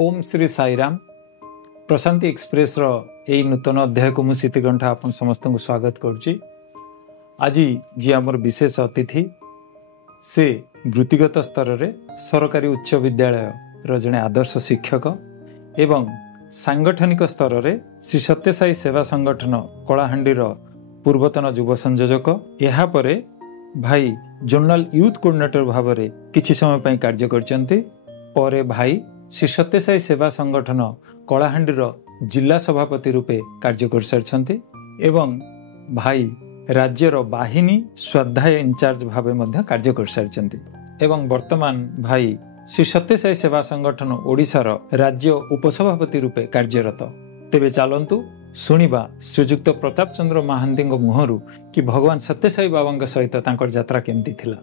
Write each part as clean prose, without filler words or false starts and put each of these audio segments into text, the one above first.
ओम Shri Sairam Prashanti express रो यही नूतन अध्याय को मुझे सीतिकंठा आप समस्त को स्वागत करुच्ची। आज जी आमर विशेष अतिथि से वृत्तिगत स्तर रे सरकारी उच्च विद्यालय रो जने आदर्श शिक्षक एवं सांगठनिक स्तर रे श्री सत्य साई सेवा संगठन कलाहांडी रो पूर्वतन युव संयोजक यहाँ पर भाई जोनल यूथ कोऑर्डिनेटर भाव में किछि समय पई कार्य करचंती। पर भाई श्री सत्य साई सेवा संगठन कलाहांडी रो जिला सभापति रूपे कार्य कर सारछंती एवं भाई राज्यर वाहिनी स्वाध्याय इंचार्ज भाव में कार्य कर सारछंती एवं वर्तमान भाई श्री सत्य साई सेवा संगठन ओडिशार राज्य उपसभापति रूपे कार्यरत। तेबे चलंतु शुणिबा श्रीजुक्त प्रताप चंद्र महांती मुहरु कि भगवान सत्य साई बाबा सहित तांकर यात्रा केमती थिला।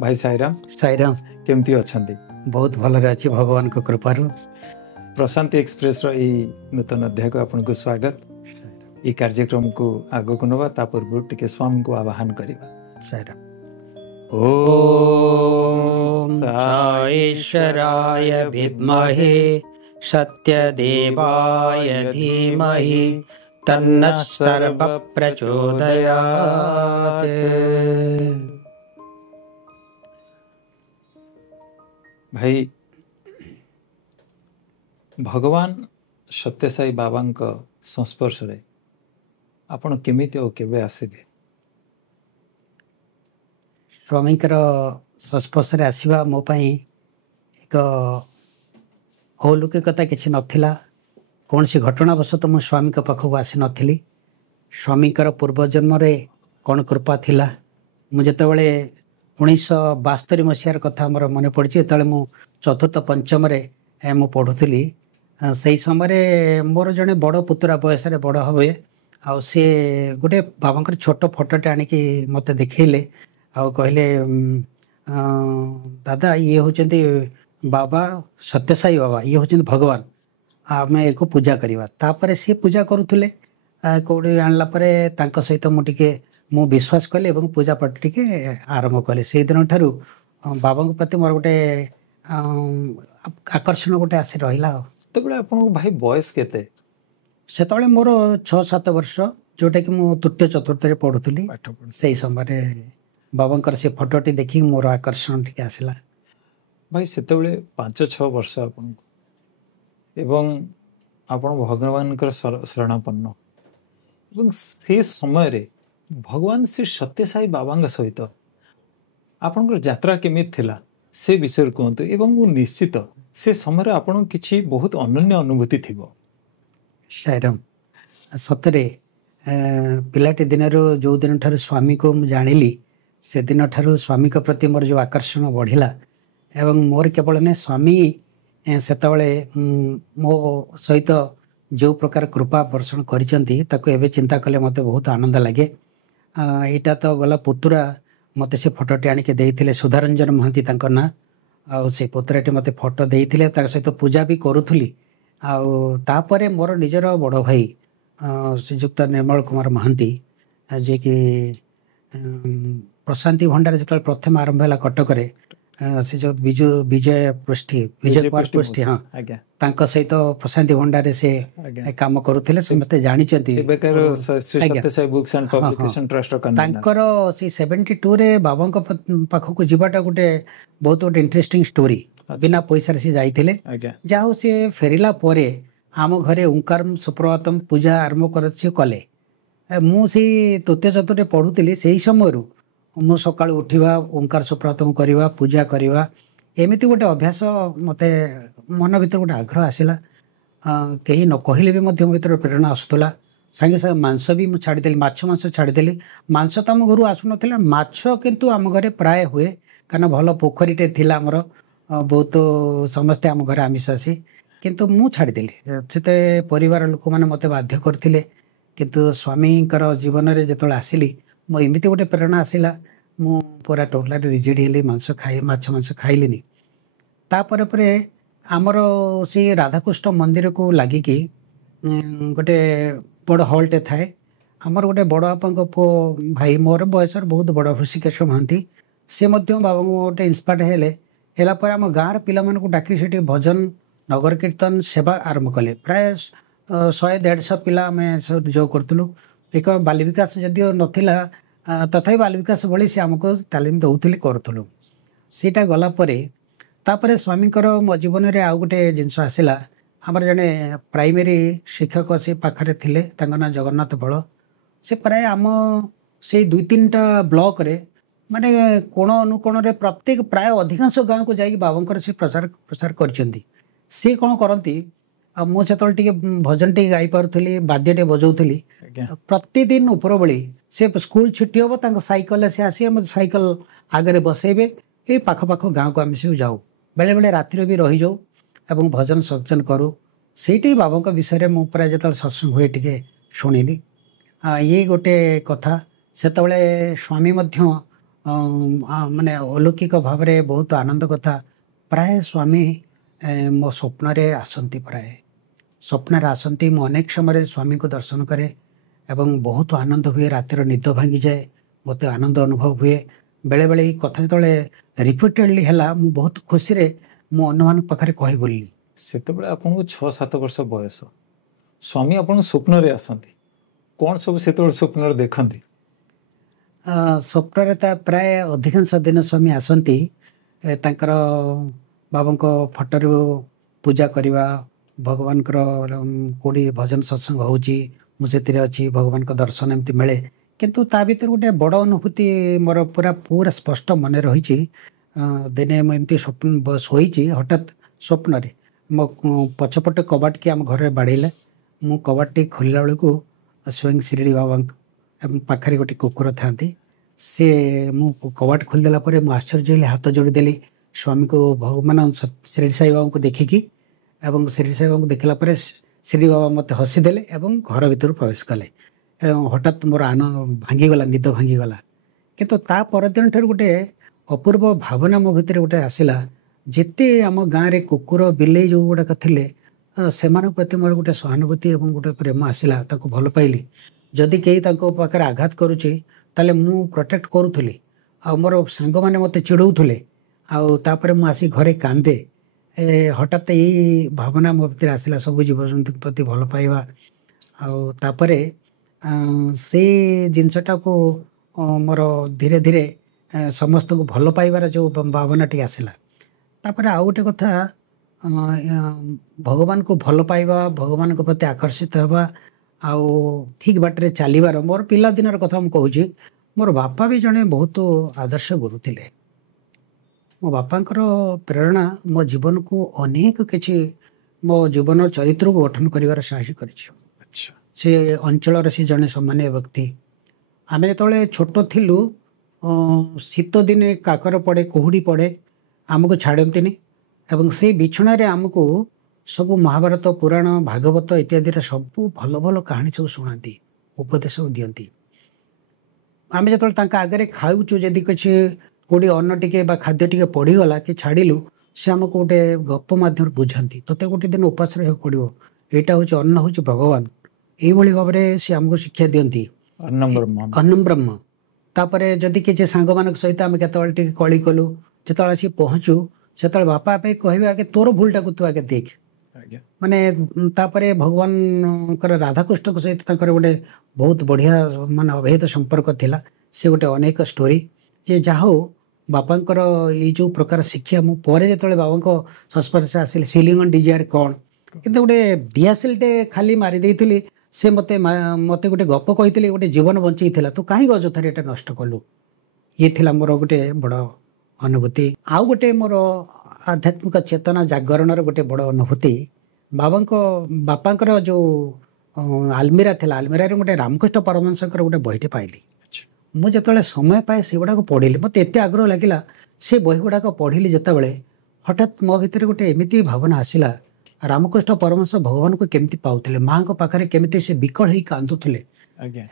भाई साईराम साईराम केमती अछंती? बहुत भल अच्छी भगवान को कृपारू। प्रशांति एक्सप्रेस रो ई नूतन अध्याय को आपन को स्वागत। ई कार्यक्रम को आगो को नबा ता पूर्व टिके स्वामी को आवाहन करिबा। साईराम। ओम साईश्वराय विद्महे सत्यदेवाय धीमहि तन्नः सर्वः प्रचोदयात्। भाई भगवान सत्य साई बाबा संस्पर्श रे आपण केमिति और केबे आसिबे? स्वामी संस्पर्श रे आसीबा मो पई एक अलौकिकता किछि नथिला। कौन सी घटनावशत मु स्वामी का पाखक आसी नथिली। स्वामी पूर्व जन्म रे कौन कृपा थिला। मु जेतेबेले 1972 मसीहार कथा मोर मन पड़ी जो मु चतुर्थ पंचम मु पढ़ुली। से समय मोर जड़े बड़ पुतुरा बयस बड़ हे आ सी गोटे बाबा छोट फोटोटे आणिकी मत देखले आ कहले दादा ये होचंती बाबा सत्य साई बाबा, ये होचंती भगवान, आम एक पूजा करवा। तापर सी पूजा करुले कौड़ी आणला सहित मुझे मु विश्वास कली और पूजा पाठ टी आरंभ कली। से दिन ठारू बाबा प्रति मोर गोटे आकर्षण गोटे आसी रहा। तबे आपन भाई बयस केते? सेतबे मोर 6-7 वर्ष, जोटा कि मु तृतीय चतुर्थ पढ़ुली। से समय बाबा से फोटोटी देखी मोर आकर्षण टी आसला। भाई सेतबे 5-6 वर्ष आपन एवं आपन भगवान शरणापन्न एवं से समय रे भगवान श्री सत्य साई बाबा सहित आपन यात्रा केमिति थिला से विषय कहतु। एवं निश्चित से समय आपन किछि बहुत अनन्य अनुभूति थिबो। साईराम सतरे पिलाटी दिन जो दिन ठारू स्वामी को जानिली से दिन ठारू स्वामी के प्रति मोर जो आकर्षण बढ़िला एवं मोर केवल ने स्वामी सेतबेले मो सहित जो प्रकार कृपा वर्षण करिसंती ताको एबे चिंता कले मते बहुत आनंद लगे। एटा तो गला पुतुरा मते से फोटोटी आणिके देइथिले सुधारंजन महांती तांकर ना आ से पुतुराटी मते फोटो देइथिले तार सहित पूजा भी करूथुली। आ तापरे मोर निजर बड़ भाई श्रीजुक्त निर्मल कुमार महांती जे कि प्रशांति भंडार जो प्रथम आरंभ है कटक से जो विजय कुमार पृष्ठी हाँ तांका सहित प्रशांति भंडार से काम करुଥିଲେ से मते जानि चंती। सत्य Sai books and publication trust तांकर से 72 रे बाबा को पाखो को जीवाटा गोटे बहुत गोटे इंटरेस्टिंग स्टोरी। बिना पैसा से जाइथिले जाहो से फेरिला परे आम घरे ओंकार सुप्रभातम पूजा आरंभ कर कले। मु से तृतीय चतुर्थ पढ़ुଥିଲି से समय मु सकाळ उठिवा ओंकार सुप्रभातम करवा पूजा करवा एमती गोटे अभ्यास मते मन भीतर गोटे आग्रह आसला। कहीं न कहले भी मध्य भीतर प्रेरणा आसूला। सांगे सांगे मांस भी मुझे छाड़देली, मांस छाड़देली। मांस तो आम घर आसुना माछ किंतु आम घरे प्राय हुए कारण भल पोखरीटे थिला आमर बहुत समस्ते आम घर आमिष आसी किंतु मु छाड़देली। से परिवार लोक मैंने मत बाध्य करते किंतु स्वामीकर जीवन में जो आसिली मो एमती गोटे प्रेरणा आसला। मु पूरा टोटल रिजिड हेली मांस खाइलिनी। तापर परे आमर से राधाकृष्ण मंदिर को लगिकी गोटे बड़ हॉलटे थाए। आमर गोटे बड़ बापा पु भाई मोर बयस बहुत बड़ ऋषिकेश महांती से बाबा गोटे इंस्पायर्ड हेले आम गाँव पिला डाकी से भजन नगर कीर्तन सेवा आरंभ कले प्राय 100-150 पिला आम सब जो करूँ एक बाल विकास जदिव नाला तथापि बाल विकास भली से आमको तालीम दौले करूँ सीटा गलापर तापर स्वामीकर मो जीवन में आउ गोटे जिनस आसला आमर जड़े प्राइमेरी शिक्षक से पाखे थे ना जगन्नाथ बल से प्राय आम से 2-3टा ब्लॉक रे माने कोण अनुकोण रे प्रत्येक प्राय अधिकांश गाँव को जाइए बाबांकर से प्रचार प्रसार करछंती सी कौन करती मुझे टे भजन टे गाई पार्थी बाद्यटे बजाऊली प्रतिदिन उपर बड़ी से स्कूल छुट्टी हम तक साइकल से आसी मत साइकल आगे बसैबे ये पाखपाख गाँव को आम सब जाऊ बेले बेले रातिर भी रही जाऊ एवं भजन सत्संग करूँ से बाबा विषय में प्राय जो सत्संग हुए टे शुणिली ये गोटे कथा से स्वामी माने अलौकिक भाव में बहुत आनंद कथा प्राय स्वामी मो स्वप्न रे आसंती प्राय स्वप्न आसंती मु अनेक समय स्वामी को दर्शन करे एवं बहुत आनंद हुए रातिर निद भांगी जाए मत आनंद अनुभव हुए बेले बेले कथा जो रिपीटेडली है मु बहुत खुशी रे मु अन्य पाखे कही बोली से आपको 6-7 वर्ष बयस स्वामी आप स्वप्न रे आसंती कौन सब से स्वप्न देखती स्वप्न प्राय अधिकांश दिन स्वामी आसंती तांकर बाबा फटो पूजा करवा भगवान कौड़ी भजन सत्संग होची अच्छी भगवान का दर्शन एमती मिले किंतु ता भीतर गोटे बड़ अनुभूति मोर पूरा स्पष्ट मन रही दिने मुझे स्वप्न शोची हठात स्वप्न मो पछपटे कबाट की आम घर बाड़े मु कबाट टी खोलला बेलू स्वयं शिरडी बाबा पाखे गोटे कुकुर था सी मु कबाट खोलदेला मुझे आश्चर्य हाथ जोड़देली स्वामी को भगवान शिरडी साई बाबा को देखिकी एवं शिरडी साई बाबा को देखला शिरडी बाबा मत हसीदेले एवं घर भीतर प्रवेश कले हठात मोर आनंद भांगीगला निद भांगीगला किंतु ता परदिन ठार गोटे अपूर्व भावना मो भितर गोटे आसला जिते आम गाँव में कुकुर बिलेई जो गुड़ाक थे से प्रति मोर गोटे सहानुभूति और गोटे प्रेम आसला भल पाइली जदि कहीं पाखे आघात करुच्ची ताले मु प्रोटेक्ट करूली आ मोर सांग मैंने मत चिड़ौले आपर मुसी घरे कांदे हठात यही भावना मो भीतर आसला सब जीवजंतु प्रति भल पाइबा आपर से जिनसटा को मोर धीरे धीरे समस्त को भल पाइबार जो भावना टी आसला तापर आउ गोटे कथा भगवान को भल पाइबा भगवान को प्रति आकर्षित होगा आउ ठीक बाटर चलिबार मोर पिला दिनर कथा मु कहूँ मोर बापा भी जड़े बहुत आदर्श गुरु थिले मो बापांकर प्रेरणा मो जीवन को अनेक किछि मो जीवन चरित्र को गठन करिवार साहस करिछि। अच्छा से अंचल से जड़े सामान्य व्यक्ति आमे जेतले छोट थिलु शीत दिने काकर पड़े कुहुड़ी पड़े आमको छाड़ती एवं से बिछण आमको सब महाभारत पुराण भागवत इत्यादि सब भल भल कहानी सब शुणाती उपदेश दियंती आम जो आगे खाऊचु जदि किसी कौटी अन्न टे खाद्य टे पड़ीगला कि छाड़ू से आमको गोटे गप मध्यम बुझाती तोते गोटे दिन उपास रहा पड़ो यहाँ हूँ अन्न हूँ भगवान यही भाव में सी आमको शिक्षा दियंती अन्नम ब्रह्म तापर जदि किसी सांग मान सहित आम के कली कलु जो आसी पहुँचू से बापा कहे आगे तोर भूलटा को तू आगे देख माने तापरे भगवान राधाकृष्ण सहित गोटे बहुत बढ़िया मान अभेद संपर्क थिला से गोटे अनेक स्टोरी जे जाहो बापांकर ये जो प्रकार शिक्षा मु परे जेतले बाबा संस्पर्श आसिल सीलिंग ऑन डिजायर कौन किंतु गोटे दियासिलटे खाली मारी देइथिली से मते गोटे गप कही गोटे जीवन बंची तू कहीं अजथार ये नष्ट कलु ये थिला मोर गोटे बड़ अनुभूति आउ गोटे मोर आध्यात्मिक चेतना जागरण गोटे बड़ अनुभूति बापांकर जो आलमीरा थिला आलमीरा गोटे रामकृष्ण परमहंसकर गोटे बहीटे पाइली मुझे जो समय पाए से गुड़ाक पढ़िली मत एत आग्रह लगिला से बही गुड़ाक पढ़िली जितेबाला हठात मो भीतर गोटे एमती भावना आसला रामकृष्ण परमहंस भगवान को केमती पाउथिले माँ को पाखरे केमती से विकल ही कांदुथिले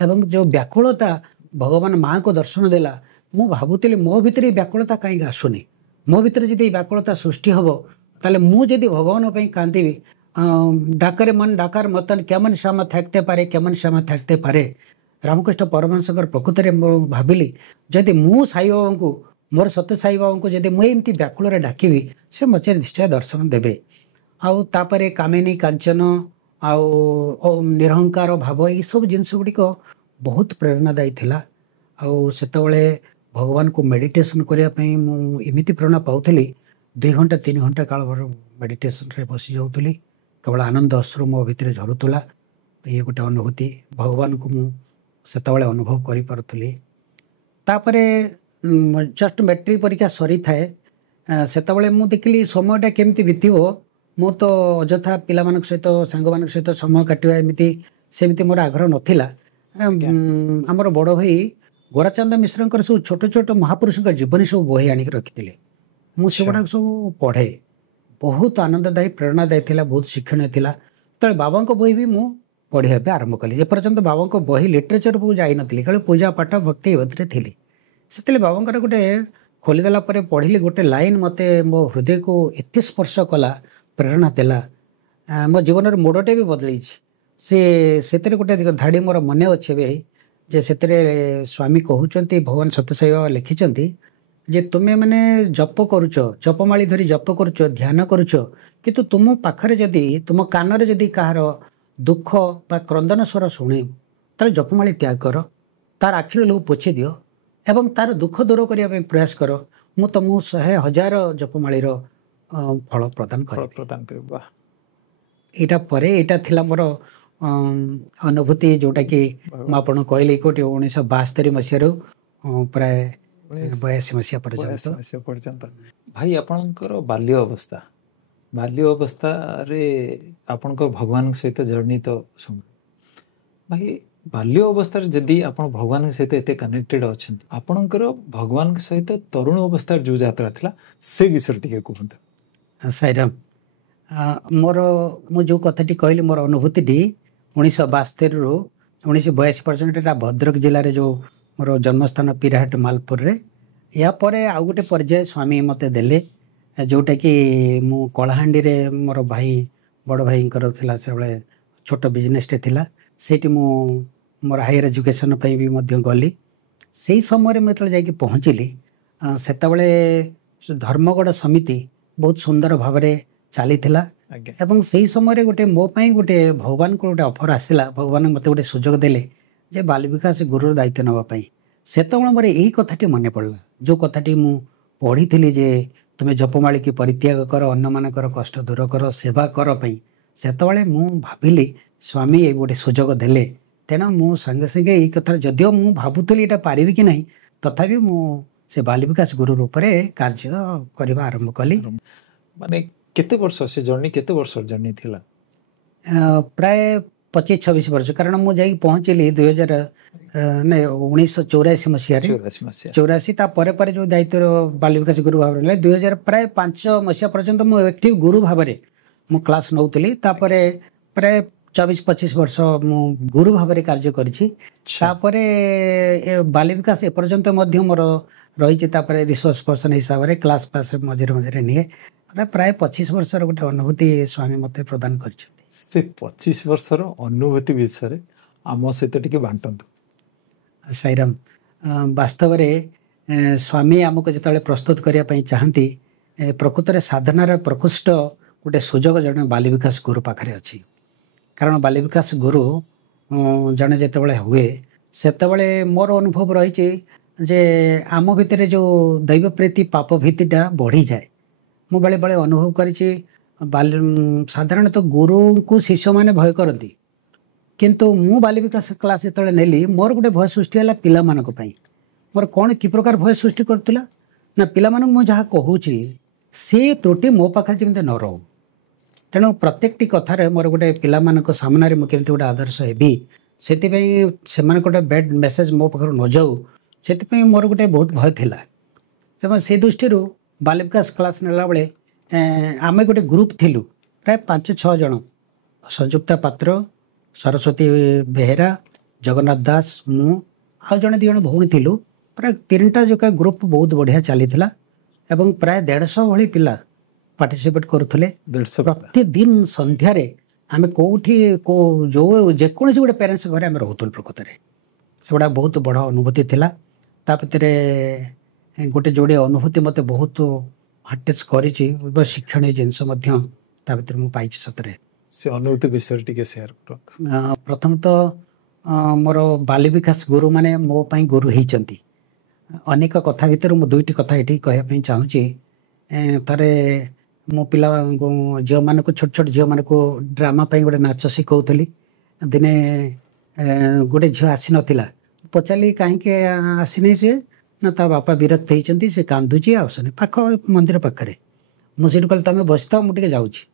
एवं जो व्याकुलता भगवान माँ को दर्शन देला मु भावुली मो भीतर व्याकुलता कहीं आसुनी मो भीतर जब व्याकुलता सृष्टि हम ताले मु जदि भगवान पे कांदी डाकरे मन डाकार मतन केमन श्याम थाकते पारे केमन श्याम थाकते पारे रामकृष्ण परमहंसकर प्रकृत में भाविली जदि मु साई बाबा को मोर सत्य साई बाबा को जदि मुझे व्याकुल डाकिबी से मत निश्चय दर्शन देवे आउ तापरे कामिनी कांचन आउ निरहंकार भाव ये सब जिनस गुड़िक बहुत प्रेरणादायी थिला। आउ सेतबेले भगवान को मेडिटेशन करने मुझे प्रेरणा पाऊली 2 घंटा 3 घंटा काल भर मेडिटेशन रे बसी जाऊली केवल आनंद अश्रु मो भितर झरुला। ये गोटे अनुभूति भगवान को मुझे अनुभव कर पारुली। तापरे जस्ट मैट्रिक परीक्षा सरी थाए सेतबेले मु देखली समयटा केमती बीतबो मो तो अजथा पिला मानक सहित सांग मानक सहित समय काटिबा एमिति सेमिति मोर आग्रह नथिला। आमर बड़ भाई गोराचंद मिश्र सब छोट छोट महापुरुष जीवनी सब बही आनिक रखिले मुझे सब पढ़े बहुत आनंददायी प्रेरणादायी थिला बहुत शिक्षणीय थिला। तो बाबा बही भी मु पढ़िया भी आरंभ कली एपर्यंत बाबा बही लिटरेचर को जाई नथली केवल पूजा पाठ भक्ति भक्ति थी से बाबा गोटे खोलीदेला पढ़िली गोटे लाइन मते मो हृदय को एत स्पर्श कला प्रेरणा देला मो जीवन मोड़टे भी बदल से गोटे धाड़ी मोर मन अच्छे भी जे से स्वामी कहते भगवान सत्यसाई बाबा लिखिं जे तुम्हें मैंने जप करुच जपमाली धरी जप करुच ध्यान करुच किंतु तुम पाखरे जदि तुम कान जदि कहार दुख बा क्रंदन स्वर शुणे तार जपमाली त्याग कर तार आखिर लुह पोछि दियो एवं तार दुख दूर करने प्रयास कर मु तुमको 100,000 जपमालीर फल प्रदान कर यहाँ पर यहाँ थिला मोर अनुभूति जोटा कि मुझे कहली कोटी 1972 मसीह प्राय 82 मसीहा पर्यंत। भाई आपणकर बाल्य अवस्था रे आपणकर भगवान सहित जर्नी तो समय भाई बाल्य अवस्था जदि आपण भगवान सहित एते कनेक्टेड अच्छा आपणकर भगवान सहित तरुण अवस्था जो यात्रा थिला से विषय टिके कहते। साईराम मोर जो कथाटी कहली मोर अनुभूति 1972 रु 1982 पर्यंत भद्रक जिले जो मोर जन्मस्थान पीराहाट मालपुर रे या परे आउ गोटे पर्याय स्वामी मते देले जोटा कि मु कलाहांडी रे मोर भाई बड़ भाई थिला से छोट बिजनेसटे थिला सेठी मु मोर हायर एजुकेशन पई भी मध्य गली से समय में जाकि पहुँचली सेतबेले धर्मगढ़ समिति बहुत सुंदर भाव चली एवं से समय गोटे मो पाई गोटे भगवान को गोटे ऑफर आसला भगवान मत गोटे सुजोग देले जे बाल विकास गुरु दायित्व नापी सेत मोर यही कथाटी मन पड़ला जो कथाटी मु पढ़ी थी जे तुम्हें जपमाली की परित्याग कर अन्न मानकर कष्ट दूर कर सेवा कर पाई सेतबेले मु भाविली स्वामी ये गोटे सुजोग देले तेणु मु संगे संगे यही कथा जदिओ मु भावुली यहाँ पारिबी कि नहीं तथापि मु से बाल विकास गुरु रूप में कार्य करने आरंभ कली। माने केते वर्ष से जर्नी केते वर्ष जर्नी थिला प्राय 25-26 वर्ष कारण मु जाई पहुँचली 1984 मसीह 84 जो दायित्व बाल विकास गुरु भाव 2000 प्राय 5 मसीहा पर्यंत मु एक्टिव गुरु भाव मु क्लास नौतली प्राय 24-25 वर्ष मु गुरु भाव कार्य करिछि बाल विकास एपर्यंत मोर रही रिसोर्स पर्सन हिसाब से क्लास पास मझे मझे निए प्राय 25 वर्ष गोटे अनुभूति स्वामी मते प्रदान कर 25 वर्ष अनुभूति विषय आम सहित टिके बांटंतु। साईराम वास्तव में स्वामी आमको जो प्रस्तुत करने चाहती प्रकृत में साधनार प्रकृष्ट गोटे सुजोग जड़े बाल विकास गुरु पाखे अच्छी कारण बाल विकास गुरु जड़े जिते हुए सेतबले मोर अनुभव रही जे आम भितर जो दैव प्रीति पाप भीतिटा बढ़ी जाए मु बेले बेले अनुभव करिछि साधारणतः गुरु को शिष्य मैंने भय करती किंतु मु बाल विकास क्लास जो नेली मोर गोटे भय सृष्टि है पिला मानक पई मोर कौन कि प्रकार भय सृष्टि करतला ना पिला मानक मु जहाँ कहूची से त्रुटि मो पाखे जमी न रो तेणु प्रत्येकटी कथार मोर गोटे पिला मानक सामने मुझे गोटे आदर्श हेबी से गोटे बैड मेसेज मो पाखर न जाऊ से मोर गोटे बहुत भय थिला से दृष्टि बाल विकास क्लास नेला बेले आम गोटे ग्रुप थिलु प्राय 5-6 जन संयुक्ता पात्र सरस्वती बेहेरा जगन्नाथ दास मु आउ जड़े 2 जन भौणी थिलु प्राय 3टा जो ग्रुप बहुत बढ़िया चली एवं प्राय 150 भली पिला पार्टिसिपेट करुले प्रतिदिन संध्यारे आम कौटी जो जेकोसी गोटे पेरेन्ट्स घरे आम रोतुल प्रकृत में सेगुड़ा बहुत बड़ अनुभूति थिला ता भितर गोटे जोड़े अनुभूति मत बहुत अटैच कर शिक्षणीय जिनस ता भीतर मु पाइछि सतरे से अनुभूति विषय टिके शेयर करो। प्रथम तो मोर बाल विकास गुरु माने मो पई गुरु हेचंती अनेक कथा भीतर मु दुईटी कथा एठी कहया पई चाहूची। थरे मो पिला झील मान को छोट छोट झील मान को ड्रामा पई गोटे नाच शिखौथली दिने गोटे झील आसी नथिला पचाली कहीं आसीनी से ना ता बापा विरक्त होती से कांदुची आसने पाख मंदिर पाखे मुझे कहली तुम बस था मुझे जाऊँगी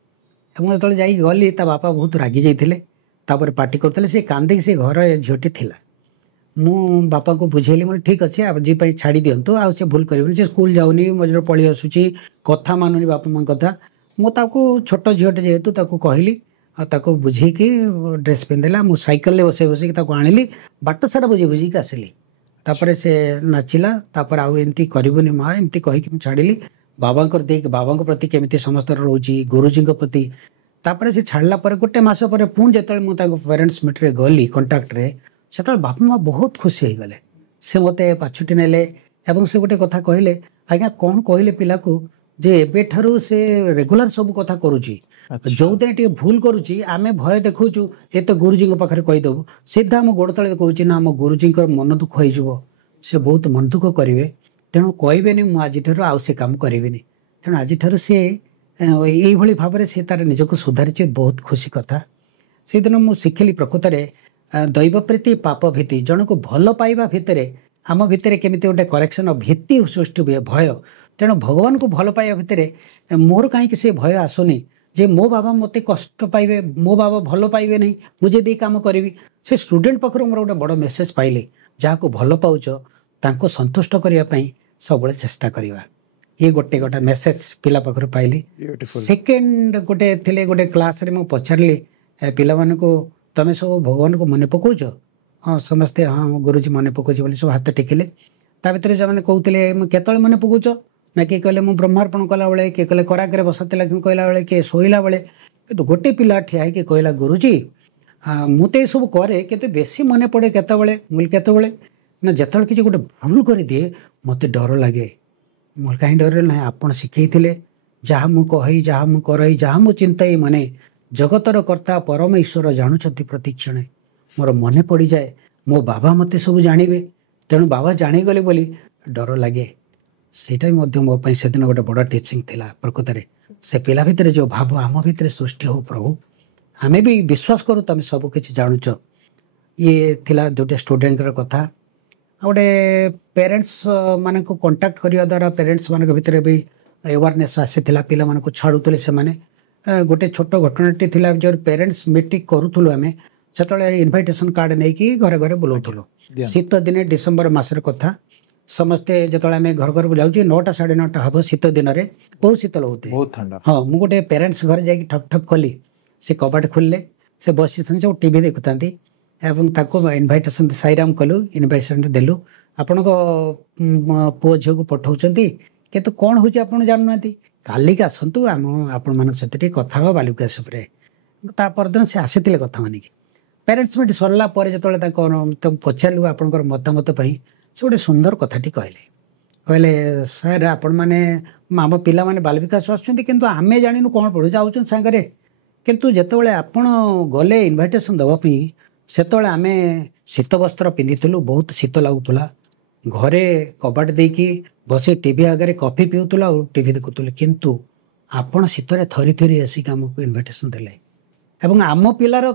जो जा गली ता बापा बहुत रागी जाते पार्टी करते से कांदी से घर झीटी थिला मु बापा को बुझेली मुझे ठीक अच्छे आज छाड़ी दिंतु आ भूल कर स्कूल जाऊनी मझे पलि आसूची कथा मानुनी बापा माँ कथा मुझे छोट झीटे जेहेतु कहली ताको बुझेकी ड्रेस पिंधेला मु साइकेल बसे बस आनिली बाट सारा बुझे बुझे आसिली तापर से नाचिला तापर आउ एमती करबुनी माँ एमती कहीकि छाड़ी बाबा बाबा प्रति केमिति समस्त रोची गुरुजी प्रति तापर से छाड़ला पर गोटे मास पर पुणी जो मुझे पेरेन्ट्स मीट्रे गली कंटाक्ट रे से बापा माँ बहुत खुशी हो गले से मते पाछुटी नेले एवं से गोटे कथा कहले आज्ञा कौन कहले पिला को जे एबे ठारू से रेगुलर सब कथा करुची जो दिन टे भूल करुची आमे भय देखुचु ए तो गुरुजी पाखे कहीदेबू सीधा आम गोड़ तले कहूँ ना आम गुरुजी मन दुख हो से बहुत मन दुख करेंगे तेणु कहबेनि मुझे आउ से काम करें तेणु आज सी ये भाव में सी तार निजक सुधारी बहुत खुशी कथा से दिन मुझे शिखिली प्रकृत में दैव प्रीति पाप भीति जन को भल पाइबा भितर आम भितर केमी गोटे करेक्शन भीति सृष्टि हुए भय तेणु भगवान को भल पाइबा भितर मोर कहीं से भय आसुनी जे मो बाबा मत कष्ट पाइबे मो बाबा भल पाइबे नहीं मुझे दे काम करी से स्टूडेंट पाखर मोर गोटे बड़ मेसेज पाइले जहाँ को भल पाउच तांको संतुष्ट करने सब चेष्टा करवा ये गोटे गोटे मेसेज पिला पाखर पाइली। सेकेंड गोटे थिले गोटे क्लास रे मु पचारली पिला मान को तमें सब भगवान को मन पकाउच हाँ समस्ते हाँ गुरुजी मन पकाउच बोली सब हाथ टेकिले ता भीतर जो मैंने कहते केतले मन पकाउच ना किए कहले मुझे ब्रह्मार्पण कला बेले किए कहले कराग्रे बसाते लक्ष्मी कहला बेले किए शोला बेले कि गोटे पिला ठिया है कि कहला गुरुजी मुझे सब करे कि बेसी मन पड़े केतबले मुझे केतबले ना जिते किसी गोटे भूल कर दिए मत डर लगे मोर कहीं डर ना आपड़ शिखई जहाँ मु कही जहाँ मु करई जहाँ मु चिंताई मने जगतर कर्ता परम ईश्वर जानुछंती प्रतिक्षण मोर मन पड़ जाए मो बाबा मते सब जानिबे तेणु बाबा जानीगले बोली डर लगे सेटा भी मो से दिन गोटे बड़ टीचिंग थिला प्रकृत में से पिला भितर जो भाव आम भितर सृष्टि हो प्रभु आमे भी विश्वास करूँ तुम सब किसी जानुच ये थिला जोटे स्टूडेंट कथा गोटे पेरेंट्स मान को कांटेक्ट करने द्वारा पेरेंट्स मान भितर भी अवेयरनेस आसी पिला मान को छाड़ुले से गोटे छोट घटनाटी थिला जो पेरेंट्स मीटिंग करूँ आम से इनविटेशन कार्ड नहीं कि घरे घरे बुलाऊँ शीत दिने डिसेम्बर मसर कथा समस्ते जो आम घर घर जाऊँ 9टा 9:30 हम शीत दिन में बहुत शीतल होते बहुत ठंडा हाँ मुझे गोटे पेरेंट्स घर जा ठक ठक कली से कबाट खोलिले से बसी थे सब टीवी देखुता इनभाइटेसन साईराम कलु इनभाइटेसन देलु आपण पुओ झील को पठाऊँच कितु कौन हो जानना काली के आसतु आम आपण मान सहित कथा बाल विकास परदिन से आसी कथा मानिक पेरेंट्स मीट सरला जो पचारू आप मतामत से गोटे सुंदर कथाटी कहले सर आपण मैंने आम पिला माने बाल विकास आम जानू कौन पढ़ू जाऊँ सांगे किंतु जितेबाला आपण गले इनविटेशन देवाई से आम शीत वस्त्र पिंधिलु बहुत शीत लगुला घरे कबाट देकी बस टीवी आगे कॉफी पीऊला और टीवी देखुले किंतु आपण शीतरे थरी थरी आसिक आमको इनविटेशन देले एवं आम पिलार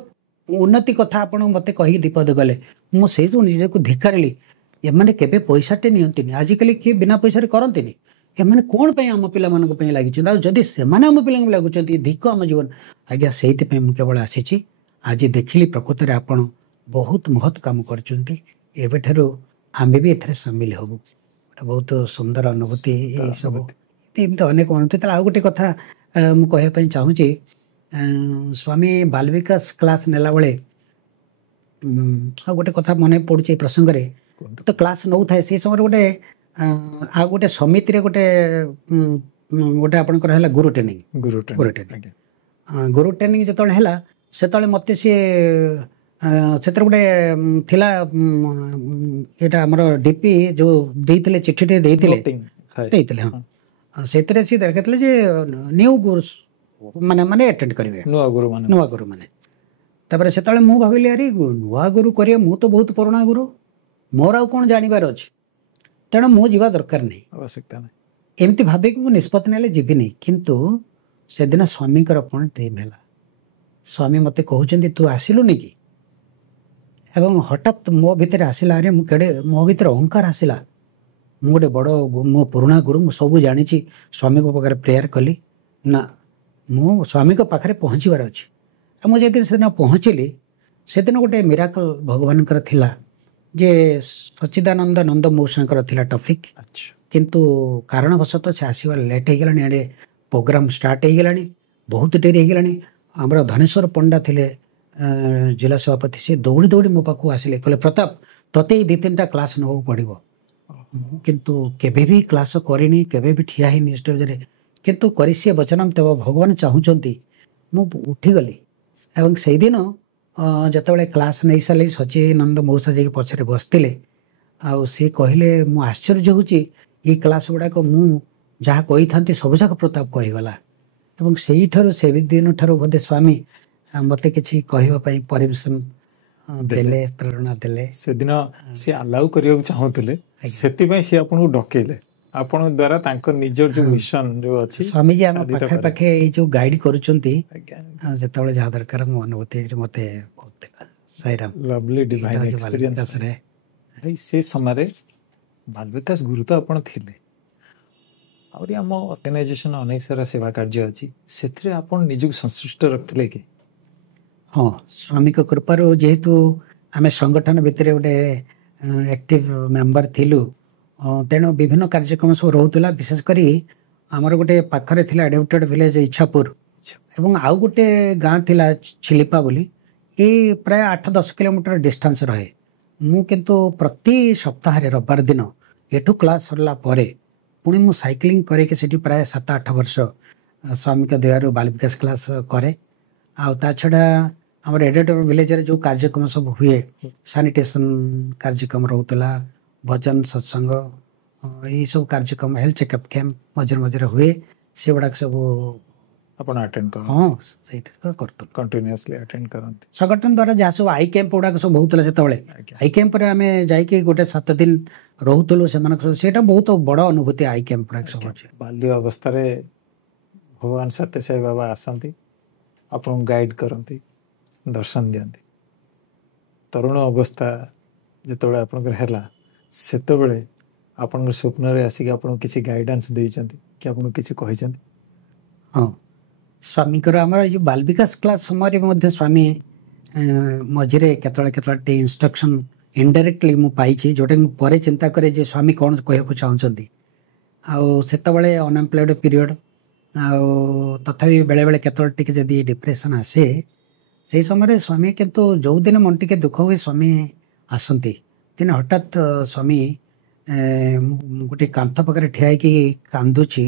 उन्नति कथा आपण मत कही दीपद गले मुझे जो निजे को धिक्कारली एमाने केबे पैसाटे नियंतिनी आजिकल किए बिना पैसा करंतिनी एमाने कौन पे आम पिला मानक पे लागि जदि सेमाने आम पिला लगुच धिक आम जीवन आज्ञा से केवल आसी आज देखिली प्रकृत में आपण बहुत महत् काम कर आम भी ए सामिल हबू बहुत सुंदर अनुभूति सब एमती अनेक अनुभूति आ गोटे कथा मुझे चाहूँ स्वामी बाल विकास क्लास नेला बेले आ गोटे कथा मन पड़ुचे प्रसंग रे तो क्लास नौ था से समय गोटे आ गोटे समिति रे गोटे गोटे आपनकर हैला गुरु ट्रेनिंग गुरु ट्रेनिंग जतले हैला सेतले मते से क्षेत्र गोटे थिला एटा हमर डीपी जो देइतले चिट्ठी देइतले हाँ से देखितले जे न्यू गुरु ମାନେ ମାନେ ଆଟେଣ୍ଡ କରିବେ ନୂଆ ଗୁରୁ ମାନେ। ତାପରେ ସେତେବେଳେ ମୁଁ ଭାବିଲି ଆରେ ନୂଆ ଗୁରୁ କରିବା, ମୁଁ ତ ବହୁତ ପୁରୁଣା ଗୁରୁ, ମୋର ଆଉ କ'ଣ ଜାଣିବାର ଅଛି, ତେଣୁ ମୁଁ ଯିବା ଦରକାର ନାହିଁ, ଆବଶ୍ୟକତା ନାହିଁ। ଏମିତି ଭାବିକି ମୁଁ ନିଷ୍ପତ୍ତି ନେଲେ ଯିବିନି। କିନ୍ତୁ ସେଦିନ ସ୍ୱାମୀଙ୍କର କ'ଣ ଡ୍ରିମ୍ ହେଲା, ସ୍ୱାମୀ ମୋତେ କହୁଛନ୍ତି ତୁ ଆସିଲୁନି କି? ଏବଂ ହଠାତ୍ ମୋ ଭିତରେ ଆସିଲା, ଆରେ ମୁଁ କେଡ଼େ, ମୋ ଭିତରେ ଅହଙ୍କାର ଆସିଲା, ମୁଁ ଗୋଟେ ବଡ଼, ମୋ ପୁରୁଣା ଗୁରୁ, ମୁଁ ସବୁ ଜାଣିଛି। ସ୍ୱାମୀଙ୍କ ପାଖରେ ପ୍ରେୟାର କଲି, ନା ମୁଁ ସ୍ୱାମୀଙ୍କ ପାଖରେ ପହଞ୍ଚିବାର ଅଛି। ଆଉ ମୁଁ ଯେତେବେଳେ ସେଦିନ ପହଞ୍ଚିଲି, ସେଦିନ ଗୋଟେ ମିରାକଲ୍ ଭଗବାନଙ୍କର ଥିଲା ଯେ ସଚ୍ଚିଦାନନ୍ଦ ନନ୍ଦ ମଉସାଙ୍କର ଥିଲା ଟପିକ୍, କିନ୍ତୁ କାରଣବଶତଃ ସେ ଆସିବା ଲେଟ୍ ହେଇଗଲାଣି, ଆଡ଼େ ପ୍ରୋଗ୍ରାମ୍ ଷ୍ଟାର୍ଟ ହେଇଗଲାଣି, ବହୁତ ଡେରି ହେଇଗଲାଣି। ଆମର ଧନେଶ୍ୱର ପଣ୍ଡା ଥିଲେ ଜିଲ୍ଲା ସଭାପତି, ସେ ଦୌଡ଼ି ଦୌଡ଼ି ମୋ ପାଖକୁ ଆସିଲେ, କହିଲେ ପ୍ରତାପ ତତେ ଏଇ 2-3ଟା କ୍ଲାସ୍ ନେବାକୁ ପଡ଼ିବ। ମୁଁ କିନ୍ତୁ କେବେ ବି କ୍ଲାସ୍ କରିନି, କେବେ ବି ଠିଆ ହେଇନି ଷ୍ଟେଜ୍ରେ, କିନ୍ତୁ କରିସିଏ ବଚନମ୍ ତବ, ଭଗବାନ ଚାହୁଁଛନ୍ତି। ମୁଁ ଉଠିଗଲି ଏବଂ ସେଇଦିନ ଯେତେବେଳେ କ୍ଲାସ୍ ନେଇସାରିଲି, ସଚ୍ଚିଦାନନ୍ଦ ମଉସା ଯାଇକି ପଛରେ ବସିଥିଲେ, ଆଉ ସିଏ କହିଲେ ମୁଁ ଆଶ୍ଚର୍ଯ୍ୟ ହେଉଛି, ଏଇ କ୍ଲାସ୍ ଗୁଡ଼ାକ ମୁଁ ଯାହା କହିଥାନ୍ତି ସବୁଯାକ ପ୍ରତାପ କହିଗଲା। ଏବଂ ସେଇଠାରୁ ସେ ଦିନଠାରୁ ବୋଧେ ସ୍ୱାମୀ ମୋତେ କିଛି କହିବା ପାଇଁ ପରମିଶନ୍ ଦେଲେ, ପ୍ରେରଣା ଦେଲେ। ସେଦିନ ସେ ଆଲାଉ କରିବାକୁ ଚାହୁଁଥିଲେ, ସେଥିପାଇଁ ସେ ଆପଣଙ୍କୁ ଡକେଇଲେ, ଆପଣଙ୍କ ଦ୍ୱାରା ତାଙ୍କ ନିଜ ଯୋଉ ମିଶନ ଯୋଉ ଅଛି ସ୍ୱାମୀଜୀ ଆମ ପାଖେ ପାଖେ ଏଇ ଯୋଉ ଗାଇଡ୍ କରୁଛନ୍ତି, ଯେତେବେଳେ ଯାହା ଦରକାର ମୋ ଅନୁଭୂତି ମୋତେ କହୁଥିଲା। Sai Ram, lovely divine experience. ସେ ସମୟରେ ବାଲ ବିକାଶ ଗୁରୁ ତ ଆପଣ ଥିଲେ, ଆହୁରି ଆମ ଅର୍ଗାନାଇଜେସନ ଅନେକ ସାରା ସେବା କାର୍ଯ୍ୟ ଅଛି, ସେଥିରେ ଆପଣ ନିଜକୁ ସଂଶ୍ଳିଷ୍ଟ ରଖିଥିଲେ କି? ହଁ, ସ୍ୱାମୀଙ୍କ କୃପାରୁ ଯେହେତୁ ଆମେ ସଂଗଠନ ଭିତରେ ଗୋଟେ ଆକ୍ଟିଭ ମେମ୍ବର ଥିଲୁ, ତେଣୁ ବିଭିନ୍ନ କାର୍ଯ୍ୟକ୍ରମ ସବୁ ରହୁଥିଲା। ବିଶେଷ କରି ଆମର ଗୋଟେ ପାଖରେ ଥିଲା ଆଡପ୍ଟେଡ୍ ଭିଲେଜ ଇଚ୍ଛାପୁର, ଏବଂ ଆଉ ଗୋଟେ ଗାଁ ଥିଲା ଛିଲିପା ବୋଲି, ଏଇ ପ୍ରାୟ 8-10 କିଲୋମିଟର ଡିଷ୍ଟାନ୍ସ ରହେ। ମୁଁ କିନ୍ତୁ ପ୍ରତି ସପ୍ତାହରେ ରବିବାର ଦିନ ଏଠୁ କ୍ଲାସ୍ ସରିଲା ପରେ ପୁଣି ମୁଁ ସାଇକ୍ଲିଂ କରିକି ସେଠି ପ୍ରାୟ 7-8 ବର୍ଷ ସ୍ୱାମୀଙ୍କ ଦୟାରୁ ବାଲ ବିକାଶ କ୍ଲାସ୍ କରେ। ଆଉ ତା ଛଡ଼ା ଆମର ଏଡେଟର ଭିଲେଜରେ ଯେଉଁ କାର୍ଯ୍ୟକ୍ରମ ସବୁ ହୁଏ, ସାନିଟେସନ୍ କାର୍ଯ୍ୟକ୍ରମ ରହୁଥିଲା, ଭଜନ ସତ୍ସଙ୍ଗ, ଏଇସବୁ କାର୍ଯ୍ୟକ୍ରମ, ହେଲ୍ଥ ଚେକଅପ୍ କ୍ୟାମ୍ପ ମଝିରେ ମଝିରେ ହୁଏ, ସେଗୁଡ଼ାକ ସବୁ ଆପଣ ଆଟେଣ୍ଡ କରନ୍ତି? ହଁ, ସେଇଠି କରୁଥିଲୁ, କଣ୍ଟିନ୍ୟୁଅସଲି ଆଟେଣ୍ଡ କରନ୍ତି। ସଂଗଠନ ଦ୍ୱାରା ଯାହା ସବୁ ଆଇ କ୍ୟାମ୍ପ ଗୁଡ଼ାକ ସବୁ ହଉଥିଲା ସେତେବେଳେ, ଆଇ କ୍ୟାମ୍ପରେ ଆମେ ଯାଇକି ଗୋଟେ 7 ଦିନ ରହୁଥିଲୁ ସେମାନଙ୍କ ସବୁ, ସେଇଟା ବହୁତ ବଡ଼ ଅନୁଭୂତି। ଆଇ କ୍ୟାମ୍ପ ଗୁଡ଼ାକ ସବୁ ଅଛି। ବାଲ୍ୟ ଅବସ୍ଥାରେ ଭଗବାନ ସତ୍ୟସାଇ ବାବା ଆସନ୍ତି, ଆପଣଙ୍କୁ ଗାଇଡ୍ କରନ୍ତି, ଦର୍ଶନ ଦିଅନ୍ତି। ତରୁଣ ଅବସ୍ଥା ଯେତେବେଳେ ଆପଣଙ୍କର ହେଲା, ସେତେବେଳେ ଆପଣଙ୍କ ସ୍ୱପ୍ନରେ ଆସିକି ଆପଣଙ୍କୁ କିଛି ଗାଇଡାନ୍ସ ଦେଇଛନ୍ତି କି ଆପଣଙ୍କୁ କିଛି କହିଛନ୍ତି? ହଁ, ସ୍ୱାମୀଙ୍କର ଆମର ଏଇ ଯେଉଁ ବାଲ ବିକାଶ କ୍ଲାସ୍ ସମୟରେ ମଧ୍ୟ ସ୍ୱାମୀ ମଝିରେ କେତେବେଳେ ଟିକେ ଇନଷ୍ଟ୍ରକ୍ସନ୍ ଇନଡାଇରେକ୍ଟଲି ମୁଁ ପାଇଛି, ଯେଉଁଟାକି ମୁଁ ପରେ ଚିନ୍ତା କରେ ଯେ ସ୍ୱାମୀ କ'ଣ କହିବାକୁ ଚାହୁଁଛନ୍ତି। ଆଉ ସେତେବେଳେ ଅନଏମ୍ପ୍ଲଏଡ଼ ପିରିୟଡ଼, ଆଉ ତଥାପି ବେଳେବେଳେ କେତେବେଳେ ଟିକେ ଯଦି ଡିପ୍ରେସନ୍ ଆସେ, ସେଇ ସମୟରେ ସ୍ୱାମୀ, କିନ୍ତୁ ଯେଉଁଦିନ ମନ ଟିକେ ଦୁଃଖ ହୁଏ ସ୍ୱାମୀ ଆସନ୍ତି। ଦିନେ ହଠାତ୍ ସ୍ୱାମୀ, ମୁଁ ଗୋଟେ କାନ୍ଥ ପାଖରେ ଠିଆ ହେଇକି କାନ୍ଦୁଛି,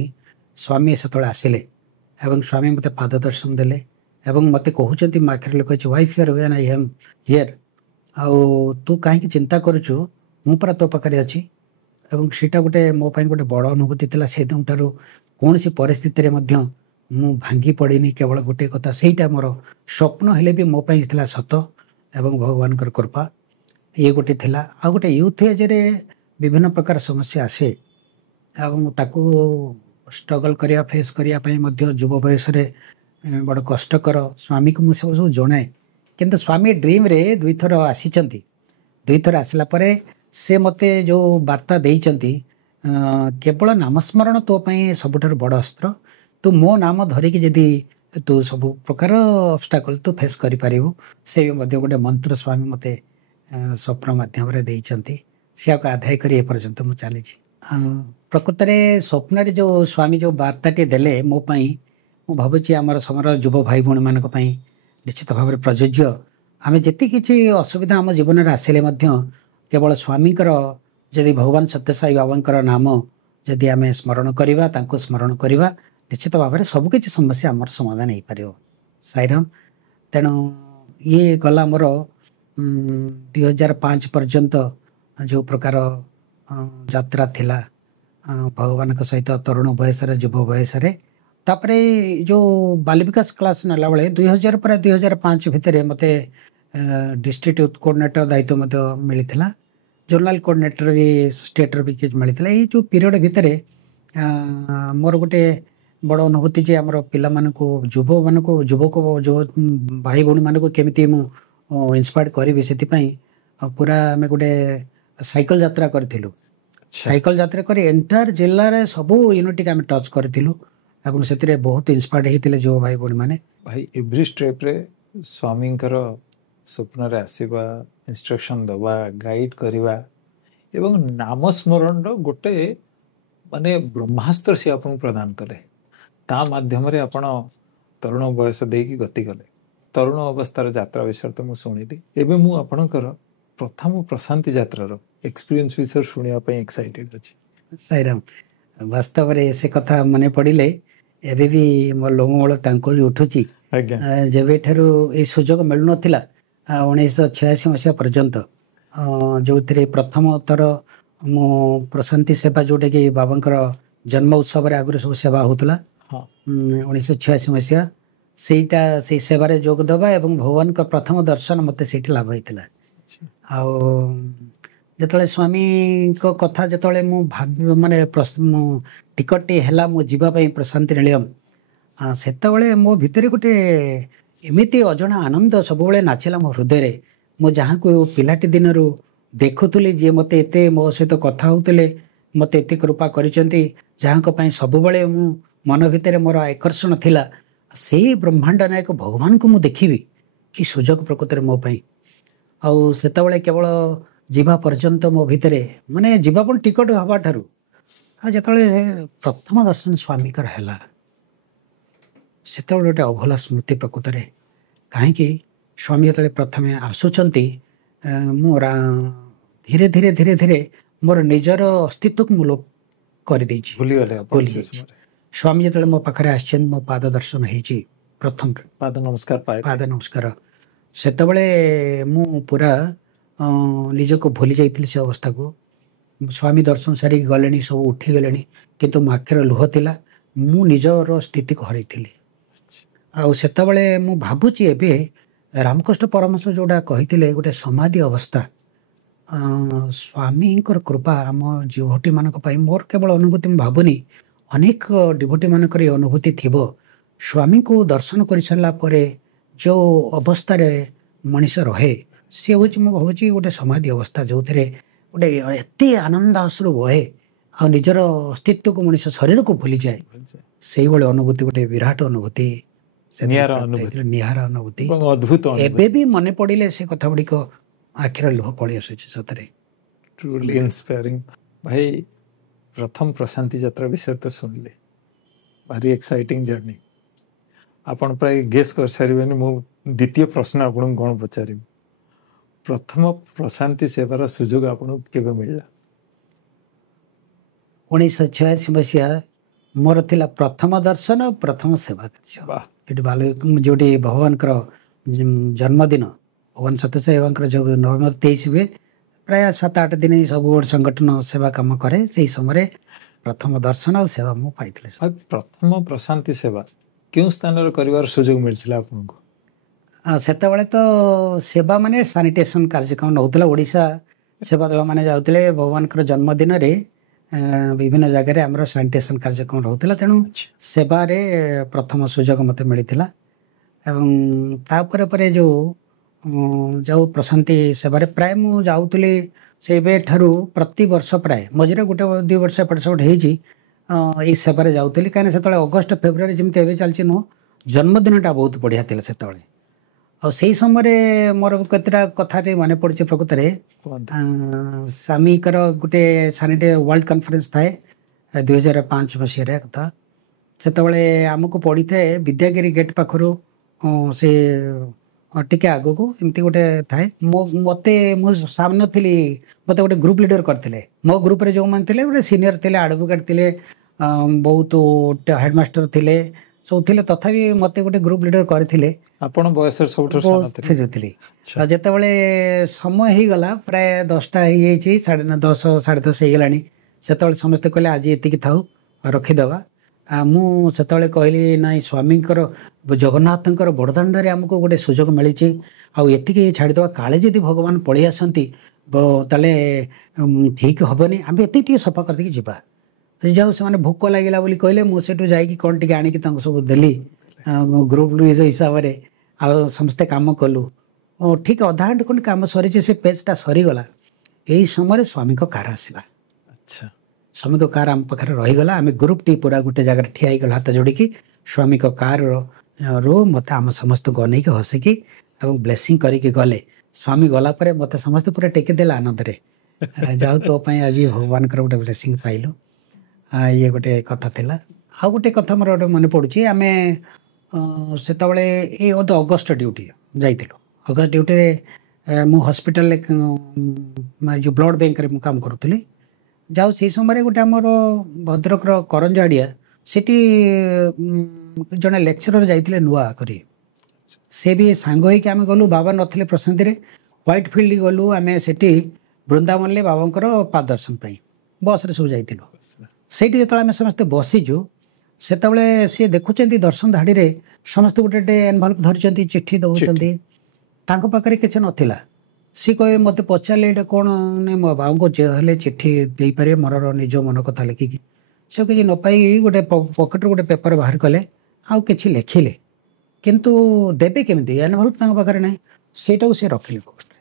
ସ୍ୱାମୀ ସେତେବେଳେ ଆସିଲେ ଏବଂ ସ୍ୱାମୀ ମୋତେ ପାଦ ଦର୍ଶନ ଦେଲେ ଏବଂ ମୋତେ କହୁଛନ୍ତି, ମୋ ଆଖିରେ ଲୁହ ଅଛି, Y fear when I am here, ଆଉ ତୁ କାହିଁକି ଚିନ୍ତା କରୁଛୁ, ମୁଁ ପରା ତୋ ପାଖରେ ଅଛି। ଏବଂ ସେଇଟା ଗୋଟେ ମୋ ପାଇଁ ଗୋଟେ ବଡ଼ ଅନୁଭୂତି ଥିଲା। ସେଦିନଠାରୁ କୌଣସି ପରିସ୍ଥିତିରେ ମଧ୍ୟ ମୁଁ ଭାଙ୍ଗି ପଡ଼ିନି। କେବଳ ଗୋଟେ କଥା, ସେଇଟା ମୋର ସ୍ୱପ୍ନ ହେଲେ ବି ମୋ ପାଇଁ ଥିଲା ସତ ଏବଂ ଭଗବାନଙ୍କର କୃପା, ଇଏ ଗୋଟେ ଥିଲା। ଆଉ ଗୋଟେ ୟୁଥ୍ ଏଜ୍ରେ ବିଭିନ୍ନ ପ୍ରକାର ସମସ୍ୟା ଆସେ ଏବଂ ତାକୁ ଷ୍ଟ୍ରଗଲ୍ କରିବା, ଫେସ୍ କରିବା ପାଇଁ ମଧ୍ୟ ଯୁବ ବୟସରେ ବଡ଼ କଷ୍ଟକର। ସ୍ୱାମୀକୁ ମୁଁ ସବୁ ଜଣାଏ, କିନ୍ତୁ ସ୍ୱାମୀ ଡ୍ରିମ୍ରେ 2 ଥର ଆସିଛନ୍ତି। 2 ଥର ଆସିଲା ପରେ ସେ ମୋତେ ଯେଉଁ ବାର୍ତ୍ତା ଦେଇଛନ୍ତି, କେବଳ ନାମସ୍ମରଣ ତୋ ପାଇଁ ସବୁଠାରୁ ବଡ଼ ଅସ୍ତ୍ର, ତୁ ମୋ ନାମ ଧରିକି ଯଦି ତୁ ସବୁ ପ୍ରକାର ଅବଷ୍ଟାକଲ୍ ତୁ ଫେସ୍ କରିପାରିବୁ, ସେ ମଧ୍ୟ ଗୋଟେ ମନ୍ତ୍ର ସ୍ୱାମୀ ମୋତେ ସ୍ୱପ୍ନ ମାଧ୍ୟମରେ ଦେଇଛନ୍ତି। ସେଆକୁ ଆଦାୟ କରି ଏପର୍ଯ୍ୟନ୍ତ ମୁଁ ଚାଲିଛି। ପ୍ରକୃତରେ ସ୍ୱପ୍ନରେ ଯେଉଁ ସ୍ୱାମୀ ଯେଉଁ ବାର୍ତ୍ତାଟି ଦେଲେ ମୋ ପାଇଁ, ମୁଁ ଭାବୁଛି ଆମର ସମର ଯୁବ ଭାଇ ଭଉଣୀମାନଙ୍କ ପାଇଁ ନିଶ୍ଚିତ ଭାବରେ ପ୍ରଯୁଜ୍ୟ। ଆମେ ଯେତିକି କିଛି ଅସୁବିଧା ଆମ ଜୀବନରେ ଆସିଲେ ମଧ୍ୟ କେବଳ ସ୍ୱାମୀଙ୍କର, ଯଦି ଭଗବାନ ସତ୍ୟସାଇ ବାବାଙ୍କର ନାମ ଯଦି ଆମେ ସ୍ମରଣ କରିବା, ତାଙ୍କୁ ସ୍ମରଣ କରିବା, ନିଶ୍ଚିତ ଭାବରେ ସବୁକିଛି ସମସ୍ୟା ଆମର ସମାଧାନ ହେଇପାରିବ। ସାଇରାମ। ତେଣୁ ଇଏ ଗଲା ମୋର 2005 ପର୍ଯ୍ୟନ୍ତ ଯେଉଁ ପ୍ରକାର ଯାତ୍ରା ଥିଲା ଭଗବାନଙ୍କ ସହିତ, ତରୁଣ ବୟସରେ, ଯୁବ ବୟସରେ। तापर जो बाल विकास क्लास नाला बेले 2000 पर 2005 भितर मत डिस्ट्रिक्ट यूथ कोऑर्डिनेटर दायित्व मत मिलता जोनाल कोऑर्डिनेटर भी स्टेटर भी किछ मिलता ये जो पीरियड भितर मोर गोटे बड़ अनुभूति जे आमर पिला मानक युवक जो भाई भौणी मानक केमिति मु इंस्पायर करी से पूरा आम गोटे साइकिल यात्रा करूँ साइकिल यात्रा कर एंटायर जिले में सबू यूनिट आम टच करूँ से बहुत इंस्पायर होते जो भाई भौणी मैंने भाई एवरी स्टेप रे स्वामी स्वप्न आसवा इंस्ट्रक्शन दवा गाइड करवा एवं नाम स्मरण गोटे माने ब्रह्मास्त्र से आपन प्रदान कले ता माध्यम रे आपण तरुण बयस देकी गति कले तरुण अवस्थार यात्रा विषय तो मुझे शुणिली एवं मु आपणकर प्रथम प्रशांति यात्रार एक्सपीरियंस विषय शुणा एक्साइटेड अच्छी साईराम वास्तव में से कथा मन पड़े एबे भी मोर लोमूल टांकुरी उठुची जब ये सुजोग मिलू ना 1986 मसीहा पर्यंत जो प्रथम थर मो प्रशांति सेवा जोटा कि बाबांकर जन्म उत्सव आगुरी सब सेवा होता 1986 मसीहा सेटा से सेवार जोगदबा एवं भगवान का प्रथम दर्शन मत से लाभ होता जो स्वामी को कथा जो मुझे माने टिकट है मो जीवाई प्रशांति निलयम से मो भितर गोटे एमती अजना आनंद सब नाचिला मो हृदय मो जहाँ को पिलाटी दिन देखुली जी मत एत मो सहित कथा होते मत एत कृपा कर सब मु मन भितर मोर आकर्षण थिला से ब्रह्मांड नायक भगवान को मु देखी कि सुजोग प्रकृति मो आउ से केवल जीवा पर्यंत मो भितर माने जीवा टिकट हवा ठारू जो प्रथम दर्शन स्वामी है से गोटे अभला स्मृति प्रकृत में कहीं स्वामी जो प्रथम आसुंच मोर धीरे धीरे धीरे धीरे मोर निजर अस्तित्व को लोप कर स्वामी जो मो पाखे आस मो पाद दर्शन हो प्रथम पाद नमस्कार से मु पूरा निजक भूली जाइए से अवस्था को स्वामी दर्शन सारी गले सब उठी गले किंतु मो आखिर लुह थिला मु निजर स्थिति को हरई आते मु भावुची एबे रामकृष्ण परमहंस जोड़ा कही गोटे समाधि अवस्था स्वामी कृपा आम डिवोटी मान मोर केवल अनुभूति भावुनी अनेक डिवोटी मानक अनुभूति थी स्वामी को दर्शन कर सारा पर जो अवस्था मनीष रहे सी हूँ भावी गोटे समाधि अवस्था जो थे गोटे एत आनंद आश्रु बहे आ निजर अस्तित्व को मनीष शरीर को भूली जाए से अनुभूति गोटे विराट अनुभूति निहार अनुभूति अद्भुत एबे भी मन पड़े से कथा गुड़िक आखिर लुह पड़ी आसूची सतरे ट्रूली इंस्पायरिंग भाई प्रथम प्रशांति यात्रा विषय तो सुनले भारी एक्साइटिंग जर्नी आपण प्राय गेस कर सारे मु द्वितीय प्रश्न आपन कौन पचारि प्रथम प्रशांति सेवार सुजोग आपन केबे मिलला 1986 मसीहा मोर थिला प्रथम दर्शन प्रथम सेवा कार्य बाल जोटी भगवान जन्मदिन भगवान सत्यसाई जो नवेम्बर 23 हुए प्राय 7-8 दिन सब संगठन सेवा कम करे से समय प्रथम दर्शन और सेवा मु पाई प्रथम प्रशांति सेवा क्यों स्थान कर सुजोग मिलता आपको से तो सेवा माने सानिटेशन कार्यक्रम नौला ओडिशा सेवा दल माने जाउतले भगवान जन्मदिन रे विभिन्न जगह आमर सानिटेशन कार्यक्रम रोला तेणु सेवार प्रथम सुजोग मत मिलता एवं जो जो प्रशांति सेवार प्राय मु जाऊली से ठारू प्रति वर्ष प्राय मझे गोटे 2 वर्ष एपट सेपट हो सेवार जाऊली कहीं से अगस्ट फेब्रुआरी जमी चलती नुह जन्मदिनटा बहुत बढ़िया थी से से समय मोर केतटा कथा मन पड़े प्रकृत में स्वामीकर गोटे सानिटे वर्ल्ड कॉन्फ्रेंस थाए 2005 मसीह कथा से आमको पड़ी था विद्यागिरी गेट पाखर से टिके आग को एमती गोटे थाए मत सामने थी मत गोटे ग्रुप लीडर करते मो ग्रुप रे जो मैंने गोटे सीनियर थे एडवोकेट थे बहुत हेडमास्टर थे सब थे तथापि मत गोटे ग्रुप लीडर करते आपण बयस जिते समय हो गला प्राय 10टा हो 10:30 10:30 हो गला से समस्ते कहले आज ये था रखीदे ମୁଁ ସେତେବେଳେ କହିଲି ନାଇଁ ସ୍ୱାମୀଙ୍କର ଜଗନ୍ନାଥଙ୍କର ବଡ଼ଦାଣ୍ଡରେ ଆମକୁ ଗୋଟେ ସୁଯୋଗ ମିଳିଛି ଆଉ ଏତିକି ଛାଡ଼ିଦେବା କାଳେ ଯଦି ଭଗବାନ ପଳେଇ ଆସନ୍ତି ତାହେଲେ ଠିକ୍ ହେବନି ଆମେ ଏତିକି ଟିକେ ସଫା କରିଦେଇକି ଯିବା। ଯାଉ ସେମାନେ ଭୋକ ଲାଗିଲା ବୋଲି କହିଲେ ମୁଁ ସେଠୁ ଯାଇକି କ'ଣ ଟିକେ ଆଣିକି ତାଙ୍କୁ ସବୁ ଦେଲି ଗ୍ରୁପ୍ ହିସାବରେ ଆଉ ସମସ୍ତେ କାମ କଲୁ। ଠିକ୍ ଅଧା ଘଣ୍ଟା ଖଣ୍ଡେ କାମ ସରିଛି ସେ ପେଜ୍ଟା ସରିଗଲା। ଏଇ ସମୟରେ ସ୍ୱାମୀଙ୍କ କାର୍ ଆସିଲା। ଆଚ୍ଛା ସ୍ୱାମୀଙ୍କ କାର୍ ଆମ ପାଖରେ ରହିଗଲା। ଆମେ ଗ୍ରୁପ୍ଟି ପୁରା ଗୋଟେ ଜାଗାରେ ଠିଆ ହେଇଗଲା ହାତ ଯୋଡ଼ିକି ସ୍ୱାମୀଙ୍କ କାର୍ରୁ ମୋତେ ଆମ ସମସ୍ତଙ୍କୁ ଅନେଇକି ହସିକି ଏବଂ ବ୍ଲେସିଂ କରିକି ଗଲେ। ସ୍ୱାମୀ ଗଲା ପରେ ମୋତେ ସମସ୍ତେ ପୁରା ଟେକିଦେଲେ ଆନନ୍ଦରେ ଯାଉ ତୋ ପାଇଁ ଆଜି ଭଗବାନଙ୍କର ଗୋଟେ ବ୍ଲେସିଂ ପାଇଲୁ। ଇଏ ଗୋଟେ କଥା ଥିଲା। ଆଉ ଗୋଟେ କଥା ମୋର ଗୋଟେ ମନେ ପଡ଼ୁଛି ଆମେ ସେତେବେଳେ ଏଇ ଅଗଷ୍ଟ ଡ୍ୟୁଟି ଯାଇଥିଲୁ। ଅଗଷ୍ଟ ଡ୍ୟୁଟିରେ ମୁଁ ହସ୍ପିଟାଲରେ ଯେଉଁ ବ୍ଲଡ଼ ବ୍ୟାଙ୍କରେ ମୁଁ କାମ କରୁଥିଲି। ଯାଉ ସେଇ ସମୟରେ ଗୋଟେ ଆମର ଭଦ୍ରକର କରଞ୍ଜାଡ଼ିଆ ସେଠି ଜଣେ ଲେକ୍ଚରର ଯାଇଥିଲେ ନୂଆ କରି ସେ ବି ସାଙ୍ଗ ହେଇକି ଆମେ ଗଲୁ। ବାବା ନଥିଲେ ପ୍ରଶାନ୍ତିରେ ହ୍ୱାଇଟ୍ ଫିଲ୍ଡ ଗଲୁ। ଆମେ ସେଠି ବୃନ୍ଦାବନରେ ବାବାଙ୍କର ପାଦ ଦର୍ଶନ ପାଇଁ ବସ୍ରେ ସବୁ ଯାଇଥିଲୁ। ସେଇଠି ଯେତେବେଳେ ଆମେ ସମସ୍ତେ ବସିଛୁ ସେତେବେଳେ ସିଏ ଦେଖୁଛନ୍ତି ଦର୍ଶନ ଧାଡ଼ିରେ ସମସ୍ତେ ଗୋଟେ ଗୋଟେ ଏନଭଲପ ଧରିଛନ୍ତି ଚିଠି ଦେଉଛନ୍ତି। ତାଙ୍କ ପାଖରେ କିଛି ନଥିଲା। ସିଏ କହିବେ ମୋତେ ପଚାରିଲେ ଏଇଟା କ'ଣ ମୋ ବାବାଙ୍କୁ ହେଲେ ଚିଠି ଦେଇପାରିବେ ମୋର ନିଜ ମନ କଥା ଲେଖିକି। ସେ କିଛି ନ ପାଇ ଗୋଟେ ପକେଟରୁ ଗୋଟେ ପେପର ବାହାର କଲେ ଆଉ କିଛି ଲେଖିଲେ କିନ୍ତୁ ଦେବେ କେମିତି ଏନଭଲପ ତାଙ୍କ ପାଖରେ ନାହିଁ। ସେଇଟାକୁ ସେ ରଖିଲେ ପକେଟରେ।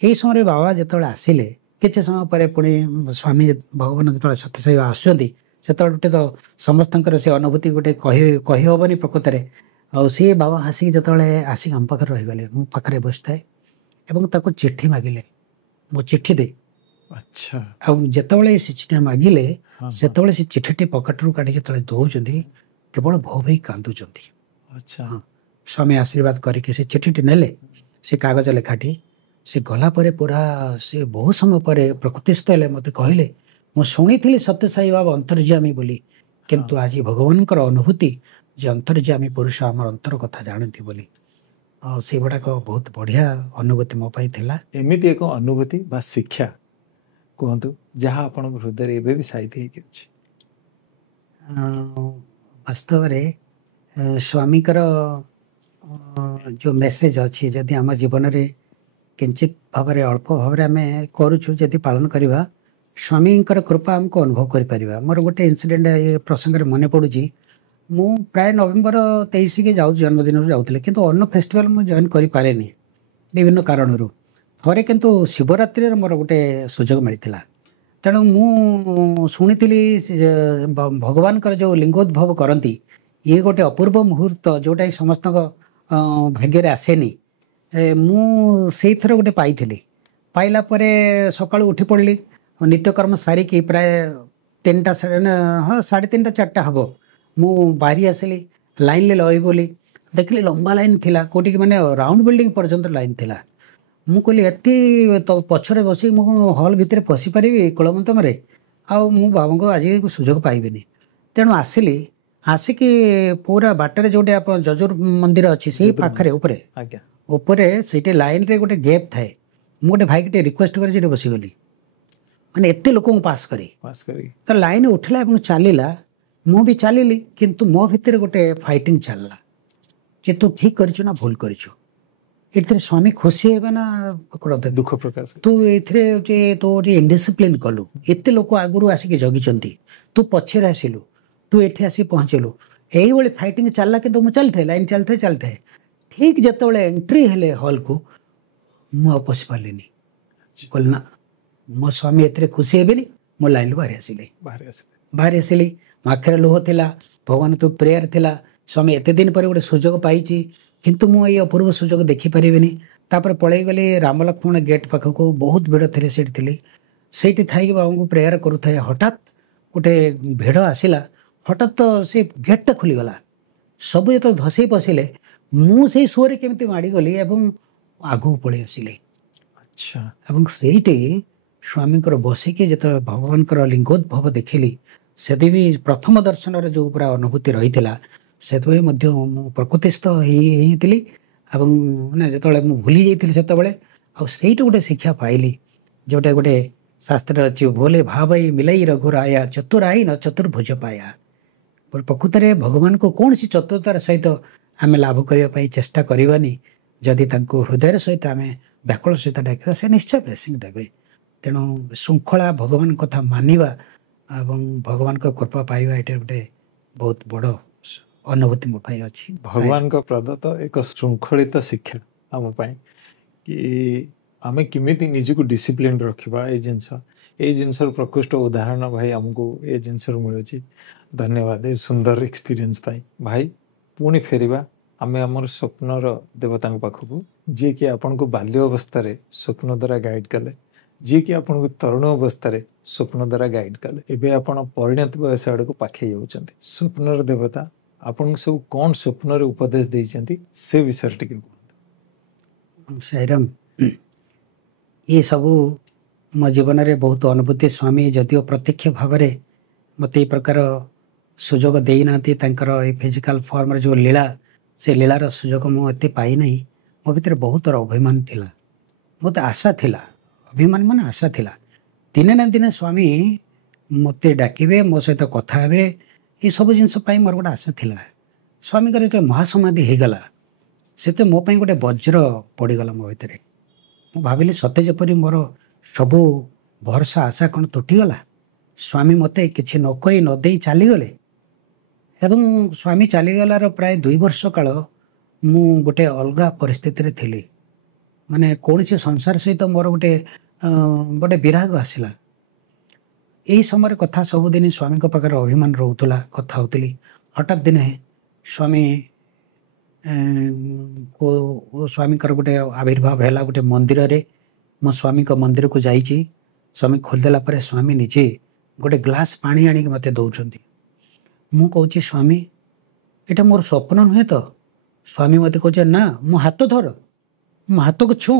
ଏଇ ସମୟରେ ବାବା ଯେତେବେଳେ ଆସିଲେ କିଛି ସମୟ ପରେ ପୁଣି ସ୍ୱାମୀ ଭଗବାନ ଯେତେବେଳେ ସତ୍ୟସାଇ ଆସୁଛନ୍ତି ସେତେବେଳେ ଗୋଟେ ତ ସମସ୍ତଙ୍କର ସେ ଅନୁଭୂତି ଗୋଟେ କହି ହେବନି ପ୍ରକୃତରେ। ଆଉ ସିଏ ବାବା ଆସିକି ଯେତେବେଳେ ଆସିକି ଆମ ପାଖରେ ରହିଗଲେ ମୁଁ ପାଖରେ ବସିଥାଏ ଏବଂ ତାକୁ ଚିଠି ମାଗିଲେ ମୋ ଚିଠି ଦେ। ଆଚ୍ଛା ଆଉ ଯେତେବେଳେ ସେ ଚିଠି ମାଗିଲେ ସେତେବେଳେ ସେ ଚିଠିଟି ପକେଟରୁ କାଢ଼ିକି ଯେତେବେଳେ ଦେଉଛନ୍ତି କେବଳ ଭୋ ଭାଇ କାନ୍ଦୁଛନ୍ତି। ଆଚ୍ଛା ସ୍ୱାମୀ ଆଶୀର୍ବାଦ କରିକି ସେ ଚିଠିଟି ନେଲେ ସେ କାଗଜ ଲେଖାଟି ସେ ଗଲା ପରେ ପୁରା ସେ ବହୁ ସମୟ ପରେ ପ୍ରକୃତିସ୍ଥ ହେଲେ ମୋତେ କହିଲେ ମୁଁ ଶୁଣିଥିଲି ସତ୍ୟସାଇ ବାବା ଅନ୍ତର୍ଯାମୀ ବୋଲି କିନ୍ତୁ ଆଜି ଭଗବାନଙ୍କର ଅନୁଭୂତି ଯେ ଅନ୍ତର୍ଯାମୀ ପୁରୁଷ ଆମର ଅନ୍ତର କଥା ଜାଣନ୍ତି ବୋଲି। ଆଉ ସେଗୁଡ଼ାକ ବହୁତ ବଢ଼ିଆ ଅନୁଭୂତି ମୋ ପାଇଁ ଥିଲା। ଏମିତି ଏକ ଅନୁଭୂତି ବା ଶିକ୍ଷା କୁହନ୍ତୁ ଯାହା ଆପଣଙ୍କ ହୃଦୟରେ ଏବେ ବି ସାଇତି ହେଇକି ଅଛି। ବାସ୍ତବରେ ସ୍ୱାମୀଙ୍କର ଯେଉଁ ମେସେଜ ଅଛି ଯଦି ଆମ ଜୀବନରେ କିଞ୍ଚିତ ଭାବରେ ଅଳ୍ପ ଭାବରେ ଆମେ କରୁଛୁ ଯଦି ପାଳନ କରିବା ସ୍ୱାମୀଙ୍କର କୃପା ଆମକୁ ଅନୁଭବ କରିପାରିବା। ମୋର ଗୋଟେ ଇନସିଡେଣ୍ଟ ଏ ପ୍ରସଙ୍ଗରେ ମନେ ପଡ଼ୁଛି। ମୁଁ ପ୍ରାୟ ନଭେମ୍ବର 23 ଯାଉଛି ଜନ୍ମଦିନରୁ ଯାଉଥିଲି କିନ୍ତୁ ଅନ୍ୟ ଫେଷ୍ଟିଭାଲ ମୁଁ ଜଏନ୍ କରିପାରେନି ବିଭିନ୍ନ କାରଣରୁ। ଥରେ କିନ୍ତୁ ଶିବରାତ୍ରିରେ ମୋର ଗୋଟେ ସୁଯୋଗ ମିଳିଥିଲା। ତେଣୁ ମୁଁ ଶୁଣିଥିଲି ଭଗବାନଙ୍କର ଯେଉଁ ଲିଙ୍ଗୋଦ୍ଭବ କରନ୍ତି ଇଏ ଗୋଟେ ଅପୂର୍ବ ମୁହୂର୍ତ୍ତ ଯେଉଁଟାକି ସମସ୍ତଙ୍କ ଭାଗ୍ୟରେ ଆସେନି। ମୁଁ ସେଇଥର ଗୋଟେ ପାଇଥିଲି। ପାଇଲା ପରେ ସକାଳୁ ଉଠି ପଡ଼ିଲି ନିତ୍ୟକର୍ମ ସାରିକି ପ୍ରାୟ 3ଟା 3:30 4ଟା ହେବ ମୁଁ ବାହାରି ଆସିଲି ଲାଇନରେ ରହିବି ବୋଲି ଦେଖିଲି ଲମ୍ବା ଲାଇନ୍ ଥିଲା କେଉଁଠିକି ମାନେ ରାଉଣ୍ଡ ବିଲ୍ଡିଂ ପର୍ଯ୍ୟନ୍ତ ଲାଇନ୍ ଥିଲା। ମୁଁ କହିଲି ଏତେ ପଛରେ ବସି ମୁଁ ହଲ୍ ଭିତରେ ପଶିପାରିବି କୁଳମନ୍ତମରେ ଆଉ ମୁଁ ବାବାଙ୍କୁ ଆଜି ସୁଯୋଗ ପାଇବିନି। ତେଣୁ ଆସିଲି ଆସିକି ପୁରା ବାଟରେ ଯେଉଁଠି ଆପଣ ଯଜୁର ମନ୍ଦିର ଅଛି ସେଇ ପାଖରେ ଉପରେ ସେଇଠି ଲାଇନ୍ରେ ଗୋଟେ ଗ୍ୟାପ୍ ଥାଏ। ମୁଁ ଗୋଟେ ଭାଇକି ଟିକେ ରିକ୍ୱେଷ୍ଟ କରି ସେଠି ବସିଗଲି ମାନେ ଏତେ ଲୋକଙ୍କୁ ପାସ୍ କରି ତ ଲାଇନ୍ ଉଠିଲା ଏବଂ ଚାଲିଲା। ମୁଁ ବି ଚାଲିଲି କିନ୍ତୁ ମୋ ଭିତରେ ଗୋଟେ ଫାଇଟିଂ ଚାଲିଲା ଯେ ତୁ ଠିକ୍ କରିଛୁ ନା ଭୁଲ କରିଛୁ। ଏଥିରେ ସ୍ୱାମୀ ଖୁସି ହେବେ ନା ଦୁଃଖ ପ୍ରକାଶ ତୁ ଏଥିରେ ଯେ ତୁ ଟିକେ ଇନଡିସିପ୍ଲିନ୍ କଲୁ ଏତେ ଲୋକ ଆଗରୁ ଆସିକି ଜଗିଛନ୍ତି ତୁ ପଛରେ ଆସିଲୁ ତୁ ଏଠି ଆସି ପହଞ୍ଚିଲୁ। ଏଇଭଳି ଫାଇଟିଂ ଚାଲିଲା କିନ୍ତୁ ମୁଁ ଚାଲିଥାଏ ଲାଇନ୍ ଚାଲିଥାଏ। ଠିକ୍ ଯେତେବେଳେ ଏଣ୍ଟ୍ରି ହେଲେ ହଲ୍କୁ ମୁଁ ଆଉ ପଶି ପାରିଲିନି। କହିଲି ନା ମୋ ସ୍ୱାମୀ ଏଥିରେ ଖୁସି ହେବେନି। ମୁଁ ଲାଇନ୍ରୁ ବାହାରି ଆସିଲି। ମୋ ଆଖିରେ ଲୁହ ଥିଲା ଭଗବାନ ତୁ ପ୍ରେୟାର ଥିଲା ସ୍ୱାମୀ ଏତେ ଦିନ ପରେ ଗୋଟେ ସୁଯୋଗ ପାଇଛି କିନ୍ତୁ ମୁଁ ଏଇ ଅପୂର୍ବ ସୁଯୋଗ ଦେଖିପାରିବିନି। ତାପରେ ପଳେଇଗଲି ରାମ ଲକ୍ଷ୍ମଣ ଗେଟ୍ ପାଖକୁ ବହୁତ ଭିଡ଼ ଥିଲେ ସେଇଠି ଥିଲି। ସେଇଠି ଥାଇକି ବାବାଙ୍କୁ ପ୍ରେୟାର କରୁଥାଏ ହଠାତ୍ ଗୋଟେ ଭିଡ଼ ଆସିଲା। ହଠାତ୍ ତ ସେ ଗେଟ୍ଟା ଖୋଲିଗଲା ସବୁ ଯେତେବେଳେ ଧସେଇ ପଶିଲେ ମୁଁ ସେଇ ସୁଅରେ କେମିତି ମାଡ଼ିଗଲି ଏବଂ ଆଗକୁ ପଳେଇ ଆସିଲି। ଏବଂ ସେଇଠି ସ୍ୱାମୀଙ୍କର ବସିକି ଯେତେବେଳେ ଭଗବାନଙ୍କର ଲିଙ୍ଗୋଦ୍ଭବ ଦେଖିଲି ସେଠି ବି ପ୍ରଥମ ଦର୍ଶନରେ ଯେଉଁ ପୁରା ଅନୁଭୂତି ରହିଥିଲା ସେଥିପାଇଁ ମଧ୍ୟ ମୁଁ ପ୍ରକୃତିସ୍ଥ ହେଇଥିଲି ଏବଂ ମାନେ ଯେତେବେଳେ ମୁଁ ଭୁଲି ଯାଇଥିଲି ସେତେବେଳେ ଆଉ ସେଇଠି ଗୋଟେ ଶିକ୍ଷା ପାଇଲି ଯେଉଁଟା ଗୋଟେ ଶାସ୍ତ୍ରରେ ଅଛି ଭୋଲେ ଭାବଇ ମିଲାଇ ରଘୁରାୟା ଚତୁରାଇ ନ ଚତୁର୍ଭୁଜ ପାୟା। ପ୍ରକୃତରେ ଭଗବାନଙ୍କୁ କୌଣସି ଚତୁରତାର ସହିତ ଆମେ ଲାଭ କରିବା ପାଇଁ ଚେଷ୍ଟା କରିବାନି। ଯଦି ତାଙ୍କୁ ହୃଦୟର ସହିତ ଆମେ ବ୍ୟାକୁଳ ସହିତ ଡାକିବା ସେ ନିଶ୍ଚୟ ବ୍ଲେସିଂ ଦେବେ। ତେଣୁ ଶୃଙ୍ଖଳା ଭଗବାନଙ୍କ କଥା ମାନିବା ଏବଂ ଭଗବାନଙ୍କ କୃପା ପାଇବା ଏଇଟା ଗୋଟେ ବହୁତ ବଡ଼ ଅନୁଭୂତି ମୋ ପାଇଁ ଅଛି। ଭଗବାନଙ୍କ ପ୍ରଦତ୍ତ ଏକ ଶୃଙ୍ଖଳିତ ଶିକ୍ଷା ଆମ ପାଇଁ କି ଆମେ କେମିତି ନିଜକୁ ଡିସିପ୍ଲିନ ରଖିବା ଏଇ ଜିନିଷର ପ୍ରକୃଷ୍ଟ ଉଦାହରଣ ଭାଇ ଆମକୁ ଏ ଜିନିଷରୁ ମିଳୁଛି। ଧନ୍ୟବାଦ ଏ ସୁନ୍ଦର ଏକ୍ସପିରିଏନ୍ସ ପାଇଁ ଭାଇ। ପୁଣି ଫେରିବା ଆମେ ଆମର ସ୍ୱପ୍ନର ଦେବତାଙ୍କ ପାଖକୁ, ଯିଏକି ଆପଣଙ୍କୁ ବାଲ୍ୟ ଅବସ୍ଥାରେ ସ୍ୱପ୍ନ ଦ୍ୱାରା ଗାଇଡ଼ କଲେ, ଯିଏକି ଆପଣଙ୍କୁ ତରୁଣ ଅବସ୍ଥାରେ ସ୍ୱପ୍ନ ଦ୍ୱାରା ଗାଇଡ଼ କଲେ। ଏବେ ଆପଣ ପରିଣତ ବୟସ ଆଡ଼କୁ ପାଖେଇ ଯାଉଛନ୍ତି। ସ୍ୱପ୍ନର ଦେବତା ଆପଣଙ୍କୁ ସବୁ କ'ଣ ସ୍ୱପ୍ନରେ ଉପଦେଶ ଦେଇଛନ୍ତି ସେ ବିଷୟରେ ଟିକେ କୁହନ୍ତୁ। ସାଇରାମ, ଏ ସବୁ ମୋ ଜୀବନରେ ବହୁତ ଅନୁଭୂତି। ସ୍ୱାମୀ ଯଦିଓ ପ୍ରତ୍ୟକ୍ଷ ଭାବରେ ମୋତେ ଏ ପ୍ରକାର ସୁଯୋଗ ଦେଇନାହାନ୍ତି, ତାଙ୍କର ଏ ଫିଜିକାଲ ଫର୍ମରେ ଯେଉଁ ଲୀଳା, ସେ ଲୀଳାର ସୁଯୋଗ ମୁଁ ଏତେ ପାଇନାହିଁ। ମୋ ଭିତରେ ବହୁତର ଅଭିମାନ ଥିଲା, ମୋତେ ଆଶା ଥିଲା। ଅଭିମାନ ମାନେ ଆଶା ଥିଲା, ଦିନେ ନା ଦିନେ ସ୍ୱାମୀ ମୋତେ ଡାକିବେ, ମୋ ସହିତ କଥା ହେବେ, ଏସବୁ ଜିନିଷ ପାଇଁ ମୋର ଗୋଟେ ଆଶା ଥିଲା। ସ୍ୱାମୀଙ୍କର ଯେତେବେଳେ ମହାସମାଧି ହେଇଗଲା, ସେତେ ମୋ ପାଇଁ ଗୋଟେ ବଜ୍ର ପଡ଼ିଗଲା ମୋ ଭିତରେ। ମୁଁ ଭାବିଲି ସତେ ଯେପରି ମୋର ସବୁ ଭରସା ଆଶା କ'ଣ ତୁଟିଗଲା। ସ୍ୱାମୀ ମୋତେ କିଛି ନ କହି ନ ଦେଇ ଚାଲିଗଲେ ଏବଂ ସ୍ୱାମୀ ଚାଲିଗଲାର ପ୍ରାୟ 2 ବର୍ଷ କାଳ ମୁଁ ଗୋଟେ ଅଲଗା ପରିସ୍ଥିତିରେ ଥିଲି। ମାନେ କୌଣସି ସଂସାର ସହିତ ମୋର ଗୋଟେ ବିରାଗ ଆସିଲା। ଏହି ସମୟରେ କଥା ସବୁଦିନ ସ୍ୱାମୀଙ୍କ ପାଖରେ ଅଭିମାନ ରହୁଥିଲା, କଥା ହେଉଥିଲି। ହଠାତ୍ ଦିନେ ସ୍ୱାମୀଙ୍କର ଗୋଟେ ଆବିର୍ଭାବ ହେଲା ଗୋଟେ ମନ୍ଦିରରେ। ମୋ ସ୍ୱାମୀଙ୍କ ମନ୍ଦିରକୁ ଯାଇଛି। ସ୍ୱାମୀ ଖୋଲିଦେଲା ପରେ ସ୍ୱାମୀ ନିଜେ ଗୋଟେ ଗ୍ଲାସ୍ ପାଣି ଆଣିକି ମୋତେ ଦେଉଛନ୍ତି। ମୁଁ କହୁଛି, ସ୍ୱାମୀ ଏଇଟା ମୋର ସ୍ୱପ୍ନ ନୁହେଁ ତ? ସ୍ୱାମୀ ମୋତେ କହୁଛି, ନା, ମୋ ହାତ ଧର, ମୋ ହାତକୁ ଛୁଁ।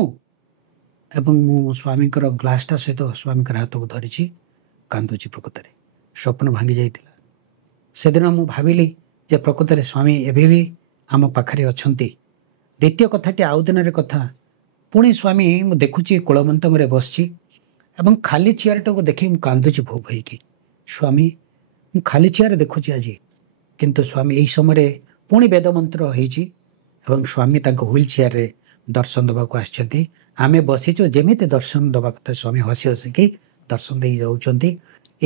ଏବଂ ମୁଁ ସ୍ୱାମୀଙ୍କର ଗ୍ଲାସ୍ଟା ସହିତ ସ୍ୱାମୀଙ୍କର ହାତକୁ ଧରିଛି, କାନ୍ଦୁଛି। ପ୍ରକୃତରେ ସ୍ୱପ୍ନ ଭାଙ୍ଗି ଯାଇଥିଲା। ସେଦିନ ମୁଁ ଭାବିଲି ଯେ ପ୍ରକୃତରେ ସ୍ୱାମୀ ଏବେ ବି ଆମ ପାଖରେ ଅଛନ୍ତି। ଦ୍ୱିତୀୟ କଥାଟି ଆଉ ଦିନରେ କଥା। ପୁଣି ସ୍ୱାମୀ ମୁଁ ଦେଖୁଛି କୁଳମନ୍ତମରେ ବସିଛି ଏବଂ ଖାଲି ଚେୟାରଟାକୁ ଦେଖି ମୁଁ କାନ୍ଦୁଛି ଭୋଗ ହେଇକି। ସ୍ୱାମୀ ମୁଁ ଖାଲି ଚେୟାର ଦେଖୁଛି ଆଜି, କିନ୍ତୁ ସ୍ୱାମୀ ଏହି ସମୟରେ ପୁଣି ବେଦମନ୍ତ୍ର ହେଇଛି ଏବଂ ସ୍ୱାମୀ ତାଙ୍କ ହୁଇଲ୍ ଚେୟାରରେ ଦର୍ଶନ ଦେବାକୁ ଆସିଛନ୍ତି। ଆମେ ବସିଛୁ, ଯେମିତି ଦର୍ଶନ ଦେବା କଥା ସ୍ୱାମୀ ହସି ହସିକି ଦର୍ଶନ ଦେଇ ଯାଉଛନ୍ତି।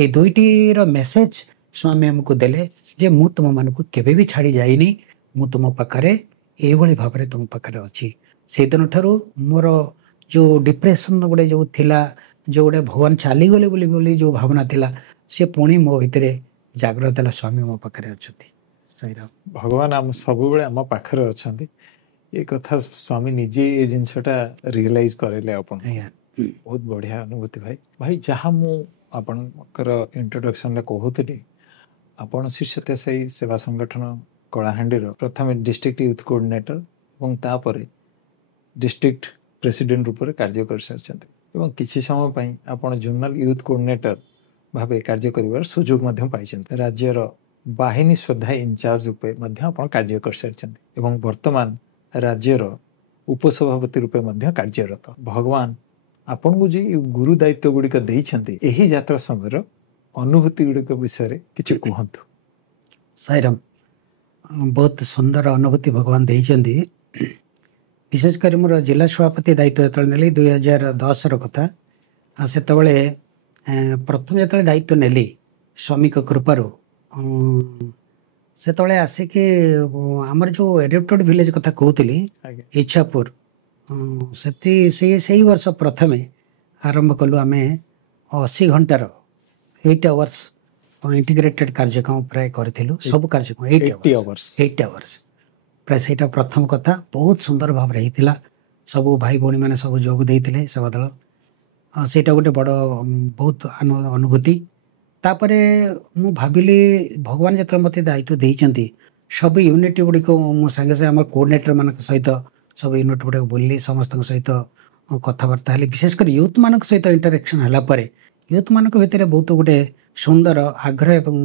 ଏ ଦୁଇଟିର ମେସେଜ ସ୍ୱାମୀ ଆମକୁ ଦେଲେ ଯେ ମୁଁ ତୁମମାନଙ୍କୁ କେବେ ବି ଛାଡ଼ି ଯାଇନି, ମୁଁ ତୁମ ପାଖରେ ଏଇଭଳି ଭାବରେ ତୁମ ପାଖରେ ଅଛି। ସେଇଦିନ ଠାରୁ ମୋର ଯେଉଁ ଡିପ୍ରେସନ୍ ଗୋଟେ ଯେଉଁ ଥିଲା, ଯେଉଁ ଗୋଟେ ଭଗବାନ ଚାଲିଗଲେ ବୋଲି ଯେଉଁ ଭାବନା ଥିଲା, ସେ ପୁଣି ମୋ ଭିତରେ ଜାଗ୍ରତ ହେଲା। ସ୍ୱାମୀ ମୋ ପାଖରେ ଅଛନ୍ତି। ସାଇରାମ। ଭଗବାନ ସବୁବେଳେ ଆମ ପାଖରେ ଅଛନ୍ତି। ଏ କଥା ସ୍ୱାମୀ ନିଜେ ଏ ଜିନିଷଟା ରିଏଲାଇଜ୍ କରେଇଲେ ଆପଣ। ବହୁତ ବଢ଼ିଆ ଅନୁଭୂତି ଭାଇ। ଭାଇ ଯାହା ମୁଁ ଆପଣଙ୍କର ଇଣ୍ଟ୍ରୋଡକ୍ସନରେ କହୁଥିଲି, ଆପଣ ଶ୍ରୀ ସତ୍ୟ ସାଇ ସେବା ସଂଗଠନ କଳାହାଣ୍ଡିର ପ୍ରଥମେ ଡିଷ୍ଟ୍ରିକ୍ଟ ୟୁଥ୍ କୋଅର୍ଡିନେଟର ଏବଂ ତାପରେ ଡିଷ୍ଟ୍ରିକ୍ଟ ପ୍ରେସିଡେଣ୍ଟ ରୂପରେ କାର୍ଯ୍ୟ କରିସାରିଛନ୍ତି ଏବଂ କିଛି ସମୟ ପାଇଁ ଆପଣ ଜୋନାଲ ୟୁଥ୍ କୋଅର୍ଡିନେଟର ଭାବେ କାର୍ଯ୍ୟ କରିବାର ସୁଯୋଗ ମଧ୍ୟ ପାଇଛନ୍ତି। ରାଜ୍ୟର ବାହିନୀ ଶ୍ରଦ୍ଧା ଇନଚାର୍ଜ ରୂପେ ମଧ୍ୟ ଆପଣ କାର୍ଯ୍ୟ କରିସାରିଛନ୍ତି ଏବଂ ବର୍ତ୍ତମାନ ରାଜ୍ୟର ଉପସଭାପତି ରୂପେ ମଧ୍ୟ କାର୍ଯ୍ୟରତ। ଭଗବାନ ଆପଣଙ୍କୁ ଯେ ଗୁରୁ ଦାୟିତ୍ୱ ଗୁଡ଼ିକ ଦେଇଛନ୍ତି, ଏହି ଯାତ୍ରା ସମୟର ଅନୁଭୂତି ଗୁଡ଼ିକ ବିଷୟରେ କିଛି କୁହନ୍ତୁ। ସାଇରାମ, ବହୁତ ସୁନ୍ଦର ଅନୁଭୂତି ଭଗବାନ ଦେଇଛନ୍ତି। ବିଶେଷ କରି ମୋର ଜିଲ୍ଲା ସଭାପତି ଦାୟିତ୍ୱ ଯେତେବେଳେ ନେଲି 2010ର କଥା, ସେତେବେଳେ ପ୍ରଥମେ ଯେତେବେଳେ ଦାୟିତ୍ୱ ନେଲି ସ୍ୱାମୀଙ୍କ କୃପାରୁ, ସେତେବେଳେ ଆସିକି ଆମର ଯେଉଁ ଏଡପ୍ଟେଡ୍ ଭିଲେଜ କଥା କହୁଥିଲି ଇଚ୍ଛାପୁର, ସେଇ ବର୍ଷ ପ୍ରଥମେ ଆରମ୍ଭ କଲୁ ଆମେ 80 ଘଣ୍ଟାର 8 ଆୱାର୍ସ ଇଣ୍ଟିଗ୍ରେଟେଡ୍ କାର୍ଯ୍ୟକ୍ରମ ପ୍ରାୟ କରିଥିଲୁ। ସବୁ କାର୍ଯ୍ୟକ୍ରମ 8 ଆୱାର୍ସ ପ୍ରାୟ, ସେଇଟା ପ୍ରଥମ କଥା। ବହୁତ ସୁନ୍ଦର ଭାବରେ ହେଇଥିଲା। ସବୁ ଭାଇ ଭଉଣୀମାନେ ସବୁ ଯୋଗ ଦେଇଥିଲେ ସେବା ଦଳ। ସେଇଟା ଗୋଟେ ବଡ଼ ବହୁତ ଅନୁଭୂତି। ତାପରେ ମୁଁ ଭାବିଲି ଭଗବାନ ଯେତେବେଳେ ମୋତେ ଦାୟିତ୍ୱ ଦେଇଛନ୍ତି, ସବୁ ୟୁନିଟ୍ ଗୁଡ଼ିକ ମୁଁ ସାଙ୍ଗେ ସାଙ୍ଗେ ଆମର କୋଅର୍ଡିନେଟରମାନଙ୍କ ସହିତ ସବୁ ୟୁନିଟ୍ ଗୁଡ଼ିକ ବୁଲିଲି, ସମସ୍ତଙ୍କ ସହିତ କଥାବାର୍ତ୍ତା ହେଲି। ବିଶେଷ କରି ୟୁଥ୍ମାନଙ୍କ ସହିତ ଇଣ୍ଟରାକ୍ସନ୍ ହେଲା ପରେ ୟୁଥ୍ମାନଙ୍କ ଭିତରେ ବହୁତ ଗୋଟେ ସୁନ୍ଦର ଆଗ୍ରହ ଏବଂ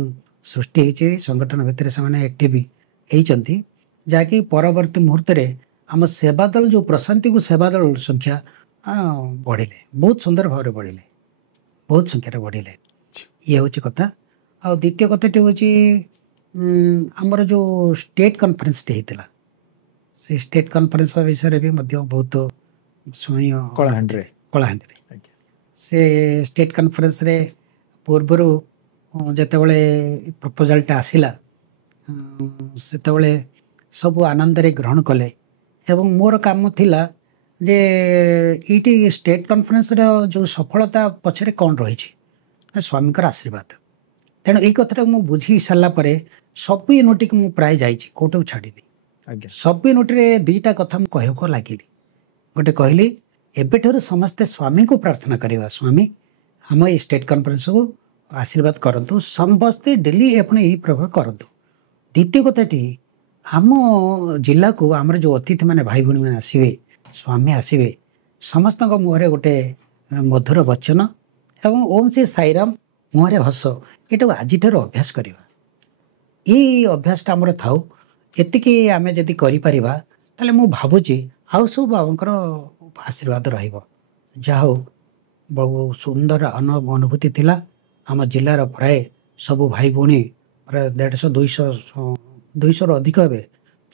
ସୃଷ୍ଟି ହେଇଛି। ସଂଗଠନ ଭିତରେ ସେମାନେ ଆକ୍ଟିଭ୍ ହେଇଛନ୍ତି, ଯାହାକି ପରବର୍ତ୍ତୀ ମୁହୂର୍ତ୍ତରେ ଆମ ସେବା ଦଳ ଯେଉଁ ପ୍ରଶାନ୍ତିକୁ ସେବା ଦଳ ସଂଖ୍ୟା ବଢ଼ିଲେ, ବହୁତ ସୁନ୍ଦର ଭାବରେ ବଢ଼ିଲେ, ବହୁତ ସଂଖ୍ୟାରେ ବଢ଼ିଲେ। ଇଏ ହେଉଛି କଥା। ଆଉ ଦ୍ୱିତୀୟ କଥାଟି ହେଉଛି ଆମର ଯେଉଁ ଷ୍ଟେଟ୍ କନଫରେନ୍ସଟି ହେଇଥିଲା ସେ ଷ୍ଟେଟ୍ କନଫରେନ୍ସ ବିଷୟରେ ବି ମଧ୍ୟ ବହୁତ ଶୁଣି କଳାହାଣ୍ଡିରେ ସେ ଷ୍ଟେଟ୍ କନଫରେନ୍ସରେ ପୂର୍ବରୁ ଯେତେବେଳେ ପ୍ରପୋଜାଲଟା ଆସିଲା ସେତେବେଳେ ସବୁ ଆନନ୍ଦରେ ଗ୍ରହଣ କଲେ ଏବଂ ମୋର କାମ ଥିଲା ଯେ ଏଇଠି ଷ୍ଟେଟ୍ କନଫରେନ୍ସର ଯେଉଁ ସଫଳତା ପଛରେ କ'ଣ ରହିଛି ସ୍ୱାମୀଙ୍କର ଆଶୀର୍ବାଦ। ତେଣୁ ଏଇ କଥାଟାକୁ ମୁଁ ବୁଝି ସାରିଲା ପରେ ସବୁ ୟୁନିଟ୍କୁ ମୁଁ ପ୍ରାୟ ଯାଇଛି କୋଉଟାକୁ ଛାଡ଼ିନି। ସବୁ ୟୁନିଟ୍ରେ ଦୁଇଟା କଥା ମୁଁ କହିବାକୁ ଲାଗିଲି। ଗୋଟେ କହିଲି ଏବେଠାରୁ ସମସ୍ତେ ସ୍ୱାମୀଙ୍କୁ ପ୍ରାର୍ଥନା କରିବା, ସ୍ୱାମୀ ଆମ ଏଇ ଷ୍ଟେଟ୍ କନଫରେନ୍ସକୁ ଆଶୀର୍ବାଦ କରନ୍ତୁ, ସମସ୍ତେ ଡେଲି ଆପଣ ଏଇ ପ୍ରଭାବ କରନ୍ତୁ। ଦ୍ୱିତୀୟ କଥାଟି ଆମ ଜିଲ୍ଲାକୁ ଆମର ଯେଉଁ ଅତିଥିମାନେ ଭାଇ ଭଉଣୀମାନେ ଆସିବେ, ସ୍ୱାମୀ ଆସିବେ, ସମସ୍ତଙ୍କ ମୁହଁରେ ଗୋଟେ ମଧୁର ବଚନ ଏବଂ ଓମ୍ ଶ୍ରୀ ସାଇରାମ ମୁହଁରେ ହସ, ଏଇଟାକୁ ଆଜିଠାରୁ ଅଭ୍ୟାସ କରିବା। ଏଇ ଅଭ୍ୟାସଟା ଆମର ଥାଉ। ଏତିକି ଆମେ ଯଦି କରିପାରିବା ତାହେଲେ ମୁଁ ଭାବୁଛି ଆଉ ସବୁ ବାବାଙ୍କର ଆଶୀର୍ବାଦ ରହିବ। ଯାହା ହଉ ବହୁ ସୁନ୍ଦର ଅନୁଭୂତି ଥିଲା। ଆମ ଜିଲ୍ଲାର ପ୍ରାୟ ସବୁ ଭାଇ ଭଉଣୀ ପ୍ରାୟ 150-200ରୁ ଅଧିକ ହେବେ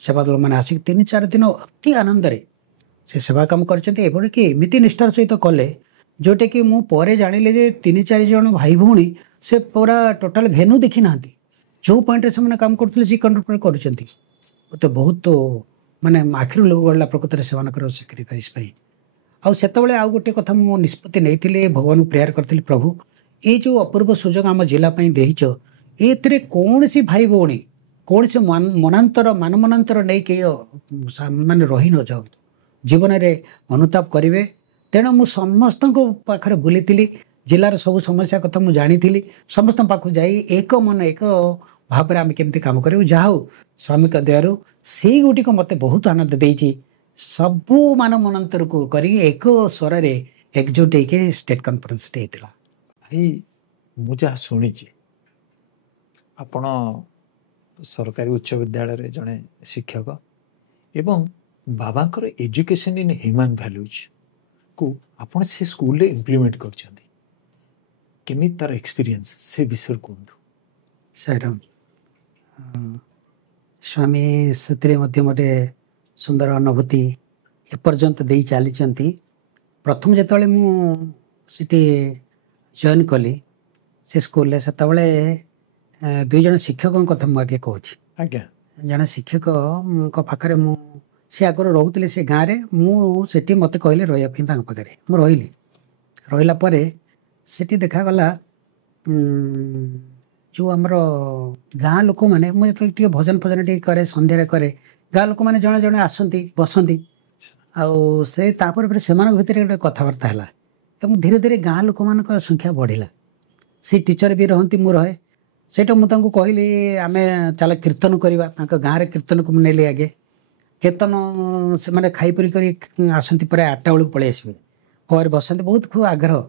ସେବାଦଳମାନେ ଆସିକି 3-4 ଦିନ ଅତି ଆନନ୍ଦରେ ସେ ସେବା କାମ କରିଛନ୍ତି। ଏଭଳିକି ଏମିତି ନିଷ୍ଠାର ସହିତ କଲେ ଯେଉଁଟାକି ମୁଁ ପରେ ଜାଣିଲି ଯେ 3-4 ଜଣ ଭାଇ ଭଉଣୀ ସେ ପୁରା ଟୋଟାଲ ଭେନୁ ଦେଖି ନାହାନ୍ତି, ଯେଉଁ ପଏଣ୍ଟରେ ସେମାନେ କାମ କରୁଥିଲେ ସେ କଣ୍ଟ୍ରୋଲ କରୁଛନ୍ତି। ତ ବହୁତ ମାନେ ଆଖିରୁ ଲୁହ ଗଳିଲା ପ୍ରକୃତରେ ସେମାନଙ୍କର ସାକ୍ରିଫାଇସ୍ ପାଇଁ। ଆଉ ସେତେବେଳେ ଆଉ ଗୋଟେ କଥା ମୁଁ ନିଷ୍ପତ୍ତି ନେଇଥିଲି, ଭଗବାନଙ୍କୁ ପ୍ରେୟାର କରିଥିଲି, ପ୍ରଭୁ ଏଇ ଯେଉଁ ଅପୂର୍ବ ସୁଯୋଗ ଆମ ଜିଲ୍ଲା ପାଇଁ ଦେଇଛ, ଏଥିରେ କୌଣସି ଭାଇ ଭଉଣୀ କୌଣସି ମାନମନାନ୍ତର ନେଇକି ମାନେ ରହି ନଯାଆନ୍ତୁ, ଜୀବନରେ ଅନୁତାପ କରିବେ। ତେଣୁ ମୁଁ ସମସ୍ତଙ୍କ ପାଖରେ ବୁଲିଥିଲି, ଜିଲ୍ଲାର ସବୁ ସମସ୍ୟା କଥା ମୁଁ ଜାଣିଥିଲି, ସମସ୍ତଙ୍କ ପାଖକୁ ଯାଇ ଏକ ଭାବରେ ଆମେ କେମିତି କାମ କରିବୁ। ଯାହା ହଉ ସ୍ୱାମୀଙ୍କ ଦୟାରୁ ସେଇଗୁଡ଼ିକ ମୋତେ ବହୁତ ଆନନ୍ଦ ଦେଇଛି। ସବୁ ମାନମନାନ୍ତରକୁ କରି ଏକ ସ୍ୱରରେ ଏକଜୁଟ ହେଇକି ଷ୍ଟେଟ୍ କନଫରେନ୍ସଟି ହେଇଥିଲା। ଭାଇ ମୁଁ ଯାହା ଶୁଣିଛି ଆପଣ ସରକାରୀ ଉଚ୍ଚ ବିଦ୍ୟାଳୟରେ ଜଣେ ଶିକ୍ଷକ ଏବଂ ବାବାଙ୍କର ଏଜୁକେସନ୍ ଇନ୍ ହ୍ୟୁମାନ୍ ଭ୍ୟାଲ୍ୟୁଜକୁ ଆପଣ ସେ ସ୍କୁଲରେ ଇମ୍ପ୍ଲିମେଣ୍ଟ କରିଛନ୍ତି, କେମିତି ତାର ଏକ୍ସପିରିଏନ୍ସ ସେ ବିଷୟରେ କୁହନ୍ତୁ। ସାଇରାମ ସ୍ୱାମୀ ସେଥିରେ ମଧ୍ୟ ଗୋଟେ ସୁନ୍ଦର ଅନୁଭୂତି ଏପର୍ଯ୍ୟନ୍ତ ଦେଇ ଚାଲିଛନ୍ତି। ପ୍ରଥମ ଯେତେବେଳେ ମୁଁ ସେଠି ଜଏନ୍ କଲି ସେ ସ୍କୁଲରେ, ସେତେବେଳେ 2 ଜଣ ଶିକ୍ଷକଙ୍କ କଥା ମୁଁ ଆଗେ କହୁଛି। ଆଜ୍ଞା। ଜଣେ ଶିକ୍ଷକଙ୍କ ପାଖରେ ମୁଁ ସେ ଆଗରୁ ରହୁଥିଲେ ସେ ଗାଁରେ, ମୁଁ ସେଠି ମୋତେ କହିଲେ ରହିବା ପାଇଁ ତାଙ୍କ ପାଖରେ, ମୁଁ ରହିଲି। ରହିଲା ପରେ ସେଠି ଦେଖାଗଲା ଯେଉଁ ଆମର ଗାଁ ଲୋକମାନେ, ମୁଁ ଯେତେବେଳେ ଟିକେ ଭଜନ ଟିକେ କରେ, ସନ୍ଧ୍ୟାରେ କରେ, ଗାଁ ଲୋକମାନେ ଜଣେ ଜଣେ ଆସନ୍ତି ବସନ୍ତି, ଆଉ ସେ ତାପରେ ସେମାନଙ୍କ ଭିତରେ ଗୋଟେ କଥାବାର୍ତ୍ତା ହେଲା ଏବଂ ଧୀରେ ଧୀରେ ଗାଁ ଲୋକମାନଙ୍କର ସଂଖ୍ୟା ବଢ଼ିଲା। ସେ ଟିଚର ବି ରହନ୍ତି, ମୁଁ ରହେ। ସେଇଟା ମୁଁ ତାଙ୍କୁ କହିଲି ଆମେ ଚାଲ କୀର୍ତ୍ତନ କରିବା। ତାଙ୍କ ଗାଁରେ କୀର୍ତ୍ତନକୁ ମୁଁ ନେଲି ଆଗେ। କୀର୍ତ୍ତନ ସେମାନେ ଖାଇପରି କରି ଆସନ୍ତି, ପ୍ରାୟ 8ଟା ବେଳକୁ ପଳେଇ ଆସିବେ, ପରେ ବସନ୍ତି, ବହୁତ ଖୁବ୍ ଆଗ୍ରହ।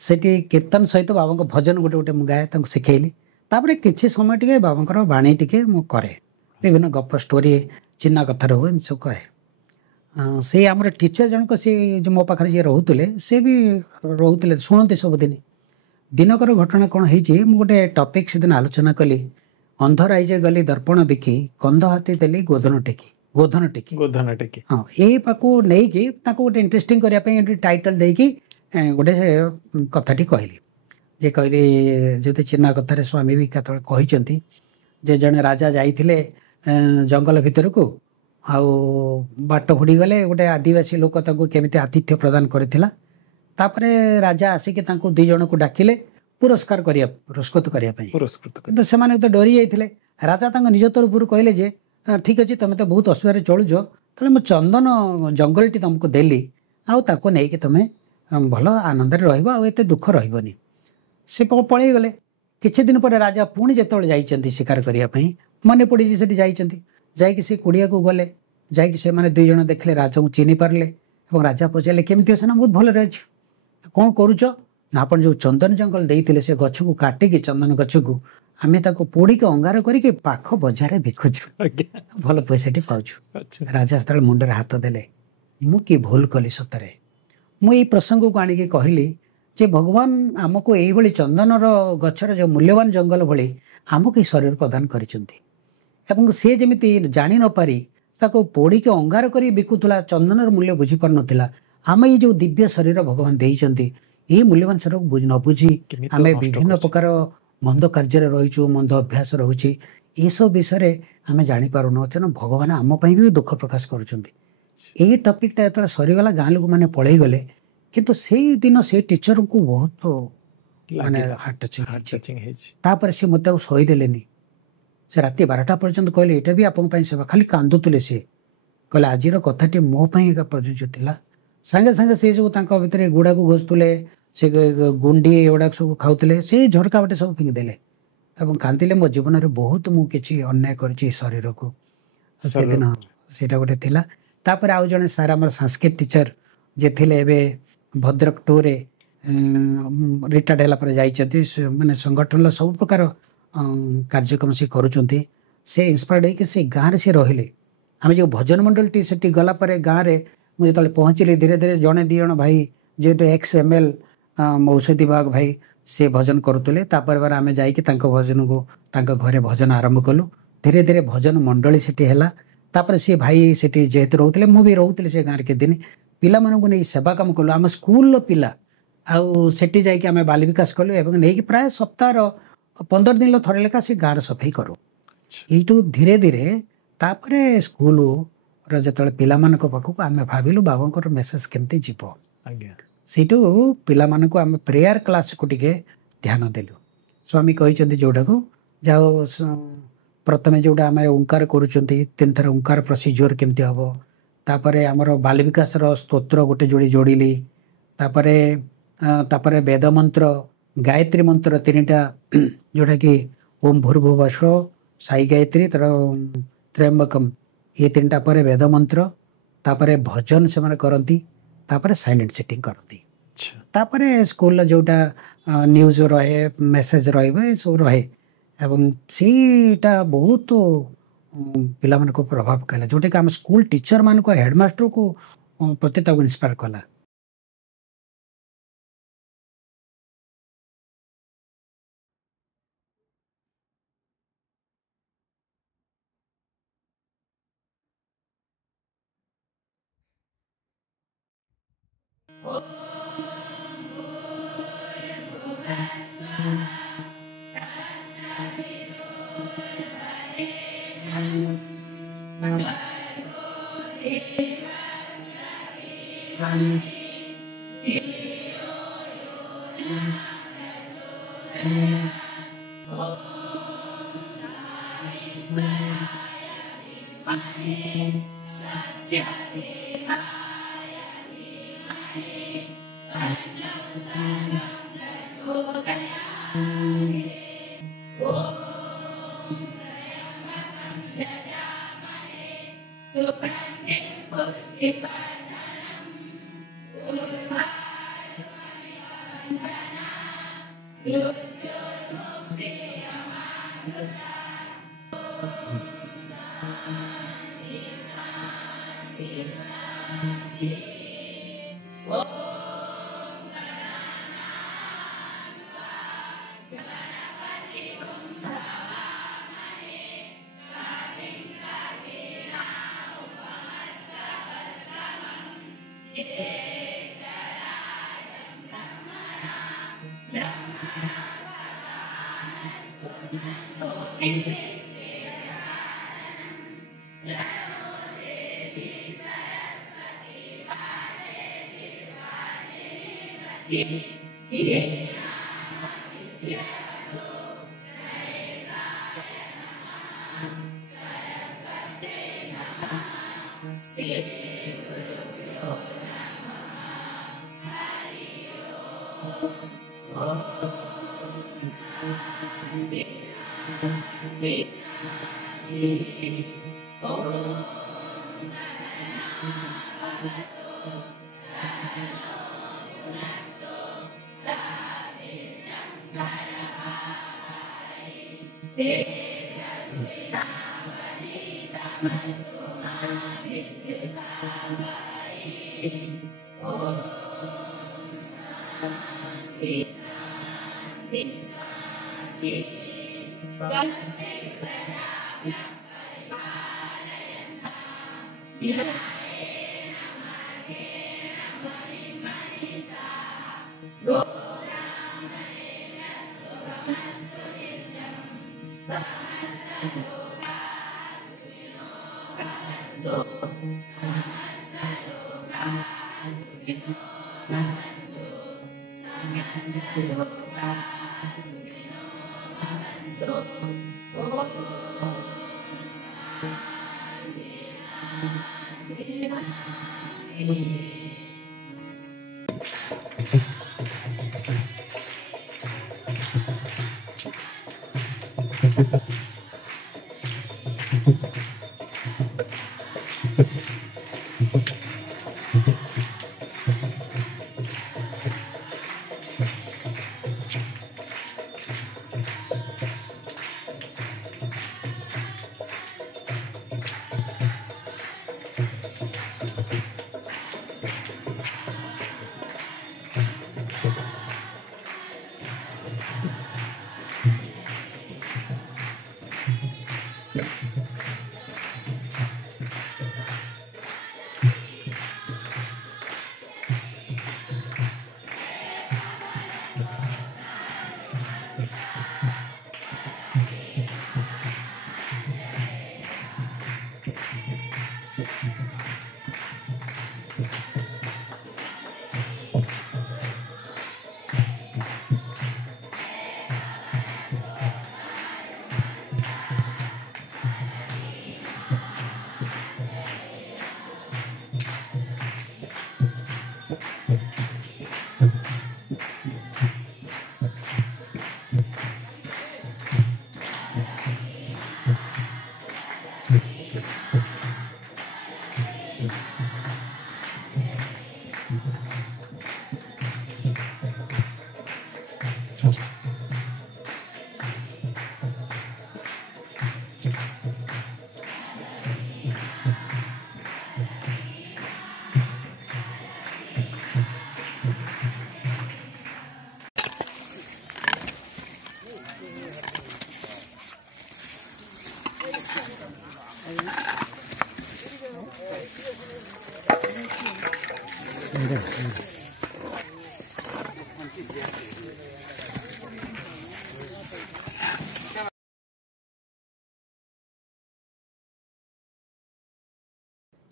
ସେଠି କୀର୍ତ୍ତନ ସହିତ ବାବାଙ୍କ ଭଜନ ଗୋଟେ ମୁଁ ଗାଏ, ତାଙ୍କୁ ଶିଖେଇଲି। ତାପରେ କିଛି ସମୟ ଟିକେ ବାବାଙ୍କର ବାଣୀ ଟିକେ ମୁଁ କରେ, ବିଭିନ୍ନ ଗପ ଷ୍ଟୋରି ଚିହ୍ନା କଥାରେ ହୁଏ ଏମିତି ସବୁ କହେ। ସେଇ ଆମର ଟିଚର ଜଣକ ସେ ଯେଉଁ ମୋ ପାଖରେ ଯିଏ ରହୁଥିଲେ ସେ ବି ରହୁଥିଲେ, ଶୁଣନ୍ତି ସବୁଦିନ। ଦିନକର ଘଟଣା କ'ଣ ହେଇଛି, ମୁଁ ଗୋଟେ ଟପିକ୍ ସେଦିନ ଆଲୋଚନା କଲି, ଅନ୍ଧରାଇଜେ ଗଲି ଦର୍ପଣ ବିକି, କନ୍ଧ ହାତୀ ଦେଲି ଗୋଧନ ଟେକି। ହଁ, ଏଇ ପାଖକୁ ନେଇକି ତାକୁ ଗୋଟେ ଇଣ୍ଟରେଷ୍ଟିଂ କରିବା ପାଇଁ ଗୋଟେ ଟାଇଟଲ ଦେଇକି ଗୋଟେ କଥାଟି କହିଲି। ଯେ କହିଲି ଯେହେତୁ ଚିହ୍ନା କଥାରେ ସ୍ୱାମୀ ବି କେତେବେଳେ କହିଛନ୍ତି ଯେ ଜଣେ ରାଜା ଯାଇଥିଲେ ଜଙ୍ଗଲ ଭିତରକୁ, ଆଉ ବାଟ ହୁଡ଼ିଗଲେ, ଗୋଟେ ଆଦିବାସୀ ଲୋକ ତାଙ୍କୁ କେମିତି ଆତିଥ୍ୟ ପ୍ରଦାନ କରିଥିଲା। ତାପରେ ରାଜା ଆସିକି ତାଙ୍କୁ 2 ଜଣକୁ ଡାକିଲେ ପୁରସ୍କୃତ କରିବା ପାଇଁ। କିନ୍ତୁ ସେମାନେ ତ ଡରି ଯାଇଥିଲେ। ରାଜା ତାଙ୍କ ନିଜ ତରଫରୁ କହିଲେ ଯେ ଠିକ୍ ଅଛି, ତମେ ତ ବହୁତ ଅସୁବିଧାରେ ଚଳୁଛ, ତାହେଲେ ମୁଁ ଚନ୍ଦନ ଜଙ୍ଗଲଟି ତମକୁ ଦେଲି, ଆଉ ତାକୁ ନେଇକି ତମେ ଭଲ ଆନନ୍ଦରେ ରହିବ, ଆଉ ଏତେ ଦୁଃଖ ରହିବନି। ସେ ପଳେଇଗଲେ। କିଛି ଦିନ ପରେ ରାଜା ପୁଣି ଯେତେବେଳେ ଯାଇଛନ୍ତି ଶିକାର କରିବା ପାଇଁ, ମନେ ପଡ଼ିଛି ସେଠି ଯାଇଛନ୍ତି, ଯାଇକି ସେ କୁଡ଼ିଆକୁ ଗଲେ, ଯାଇକି ସେମାନେ 2 ଜଣ ଦେଖିଲେ, ରାଜାଙ୍କୁ ଚିହ୍ନି ପାରିଲେ ଏବଂ ରାଜା ପଚାରିଲେ କେମିତି ଅଛ? ନା ବହୁତ ଭଲରେ ଅଛି। କ'ଣ କରୁଛ? ନା ଆପଣ ଯେଉଁ ଚନ୍ଦନ ଜଙ୍ଗଲ ଦେଇଥିଲେ ସେ ଗଛକୁ କାଟିକି, ଚନ୍ଦନ ଗଛକୁ ଆମେ ତାକୁ ପୋଡ଼ିକି ଅଙ୍ଗାର କରିକି ପାଖ ବଜାରରେ ବିକୁଛୁ, ଭଲ ପଇସାଟି ପାଉଛୁ। ରାଜା ସେତେବେଳେ ମୁଣ୍ଡରେ ହାତ ଦେଲେ, ମୁଁ କି ଭୁଲ କଲି ସତରେ। ମୁଁ ଏଇ ପ୍ରସଙ୍ଗକୁ ଆଣିକି କହିଲି ଯେ ଭଗବାନ ଆମକୁ ଏଇଭଳି ଚନ୍ଦନର ଗଛର ଯେଉଁ ମୂଲ୍ୟବାନ ଜଙ୍ଗଲ ଭଳି ଆମକୁ ଏଇ ଶରୀର ପ୍ରଦାନ କରିଛନ୍ତି। ଏବଂ ସେ ଯେମିତି ଜାଣି ନ ପାରି ତାକୁ ପୋଡ଼ିକି ଅଙ୍ଗାର କରି ବିକୁଥିଲା, ଚନ୍ଦନର ମୂଲ୍ୟ ବୁଝିପାରୁନଥିଲା। ଆମେ ଏଇ ଯେଉଁ ଦିବ୍ୟ ଶରୀର ଭଗବାନ ଦେଇଛନ୍ତି, ଏଇ ମୂଲ୍ୟବାନ ଶରୀରକୁ ନ ବୁଝି ଆମେ ବିଭିନ୍ନ ପ୍ରକାର ମନ୍ଦ କାର୍ଯ୍ୟରେ ରହିଛୁ, ମନ୍ଦ ଅଭ୍ୟାସ ରହୁଛି। ଏସବୁ ବିଷୟରେ ଆମେ ଜାଣିପାରୁନୁ। ତେଣୁ ଭଗବାନ ଆମ ପାଇଁ ବି ଦୁଃଖ ପ୍ରକାଶ କରୁଛନ୍ତି। ଏଇ ଟପିକଟା ଯେତେବେଳେ ସରିଗଲା, ଗାଁ ଲୋକମାନେ ପଳେଇ ଗଲେ, କିନ୍ତୁ ସେଇ ଦିନ ସେ ଟିଚରଙ୍କୁ ବହୁତ ମାନେ ହାର୍ଟ ଟଚିଂ ହେଇଛି। ତାପରେ ସେ ମୋତେ ଆଉ ଶୋଇଦେଲେନି। ସେ ରାତି 12ଟା ପର୍ଯ୍ୟନ୍ତ କହିଲେ ଏଇଟା ବି ଆପଣଙ୍କ ପାଇଁ ସେବା। ଖାଲି କାନ୍ଦୁଥିଲେ। ସେ କହିଲେ ଆଜିର କଥାଟି ମୋ ପାଇଁ ଏକା ପ୍ରଯୁଜ୍ୟ ଥିଲା। ସାଙ୍ଗେ ସାଙ୍ଗେ ସେ ସବୁ ତାଙ୍କ ଭିତରେ ଗୁଡ଼ାକୁ ଘଷୁଥିଲେ, ସେ ଗୁଣ୍ଡି ଏଗୁଡ଼ାକ ସବୁ ଖାଉଥିଲେ, ସେ ଝରକା ବାଟେ ସବୁ ଫିଙ୍ଗିଦେଲେ ଏବଂ କାନ୍ଦିଲେ। ମୋ ଜୀବନରେ ବହୁତ ମୁଁ କିଛି ଅନ୍ୟାୟ କରିଛି ଶରୀରକୁ। ସେଦିନ ସେଇଟା ଗୋଟେ ଥିଲା। ତାପରେ ଆଉ ଜଣେ ସାର୍ ଆମର ସାଂସ୍କ୍ରିଟ ଟିଚର ଯେ ଥିଲେ, ଏବେ ଭଦ୍ରକ 2ରେ ରିଟାୟାର୍ଡ ହେଲା ପରେ ଯାଇଛନ୍ତି। ମାନେ ସଂଗଠନର ସବୁ ପ୍ରକାର କାର୍ଯ୍ୟକ୍ରମ ସେ କରୁଛନ୍ତି। ସେ ଇନ୍ସପାୟାର୍ଡ ହେଇକି ସେ ଗାଁରେ ସେ ରହିଲେ। ଆମେ ଯେଉଁ ଭଜନ ମଣ୍ଡଳୀଟି ସେଠି ଗଲା ପରେ ଗାଁରେ ମୁଁ ଯେତେବେଳେ ପହଞ୍ଚିଲି, ଧୀରେ ଧୀରେ ଜଣେ ଦୁଇ ଜଣ ଭାଇ ଯେହେତୁ XML ମୌସୁଦୀ ବାଗ ଭାଇ ସେ ଭଜନ କରୁଥିଲେ। ତାପରେ ଆମେ ଯାଇକି ତାଙ୍କ ଭଜନକୁ ତାଙ୍କ ଘରେ ଭଜନ ଆରମ୍ଭ କଲୁ। ଧୀରେ ଧୀରେ ଭଜନ ମଣ୍ଡଳୀ ସେଠି ହେଲା। ତାପରେ ସେ ଭାଇ ସେଠି ଯେହେତୁ ରହୁଥିଲେ, ମୁଁ ବି ରହୁଥିଲି ସେ ଗାଁରେ କେତେଦିନ। ପିଲାମାନଙ୍କୁ ନେଇ ସେବା କାମ କଲୁ। ଆମ ସ୍କୁଲର ପିଲା ଆଉ ସେଠି ଯାଇକି ଆମେ ବାଲ ବିକାଶ କଲୁ ଏବଂ ନେଇକି ପ୍ରାୟ ସପ୍ତାହର 15 ଦିନର ଥରେ ଲେଖା ସେ ଗାଁର ସଫେଇ କରୁ। ଏଇଠୁ ଧୀରେ ଧୀରେ ତାପରେ ସ୍କୁଲର ଯେତେବେଳେ ପିଲାମାନଙ୍କ ପାଖକୁ ଆମେ ଭାବିଲୁ ବାବାଙ୍କର ମେସେଜ କେମିତି ଯିବ। ସେଇଠୁ ପିଲାମାନଙ୍କୁ ଆମେ ପ୍ରେୟାର କ୍ଲାସକୁ ଟିକେ ଧ୍ୟାନ ଦେଲୁ। ସ୍ୱାମୀ କହିଛନ୍ତି ଯେଉଁଟାକୁ ଯାଉ ପ୍ରଥମେ ଯେଉଁଟା ଆମେ ଓଙ୍କାର କରୁଛନ୍ତି, 3 ଥର ଓଙ୍କାର ପ୍ରୋସିଜିଓର କେମିତି ହେବ। ତାପରେ ଆମର ବାଲ ବିକାଶର ସ୍ତୋତ୍ର ଗୋଟେ ଯୋଡ଼ିଲି। ତାପରେ ବେଦ ମନ୍ତ୍ର, ଗାୟତ୍ରୀ ମନ୍ତ୍ର 3ଟା, ଯେଉଁଟାକି ଓମ୍ ଭୂର୍ଭୁବସ୍ୱ, ସାଇ ଗାୟତ୍ରୀ, ତ୍ରୟମ୍ବକମ୍, ଏ 3ଟା ପରେ ବେଦ ମନ୍ତ୍ର। ତାପରେ ଭଜନ ସେମାନେ କରନ୍ତି। ତାପରେ ସାଇଲେଣ୍ଟ ସିଟିଂ କରନ୍ତି। ତାପରେ ସ୍କୁଲର ଯେଉଁଟା ନ୍ୟୁଜ୍ ରହେ, ମେସେଜ ରହିବ, ଏସବୁ ରହେ ଏବଂ ସେଇଟା ବହୁତ ପିଲାମାନଙ୍କୁ ପ୍ରଭାବ କଲା, ଯେଉଁଟାକି ଆମ ସ୍କୁଲ ଟିଚରମାନଙ୍କୁ, ହେଡ଼ମାଷ୍ଟରକୁ ପ୍ରତି ତାକୁ ଇନ୍ସପାୟାର କଲା।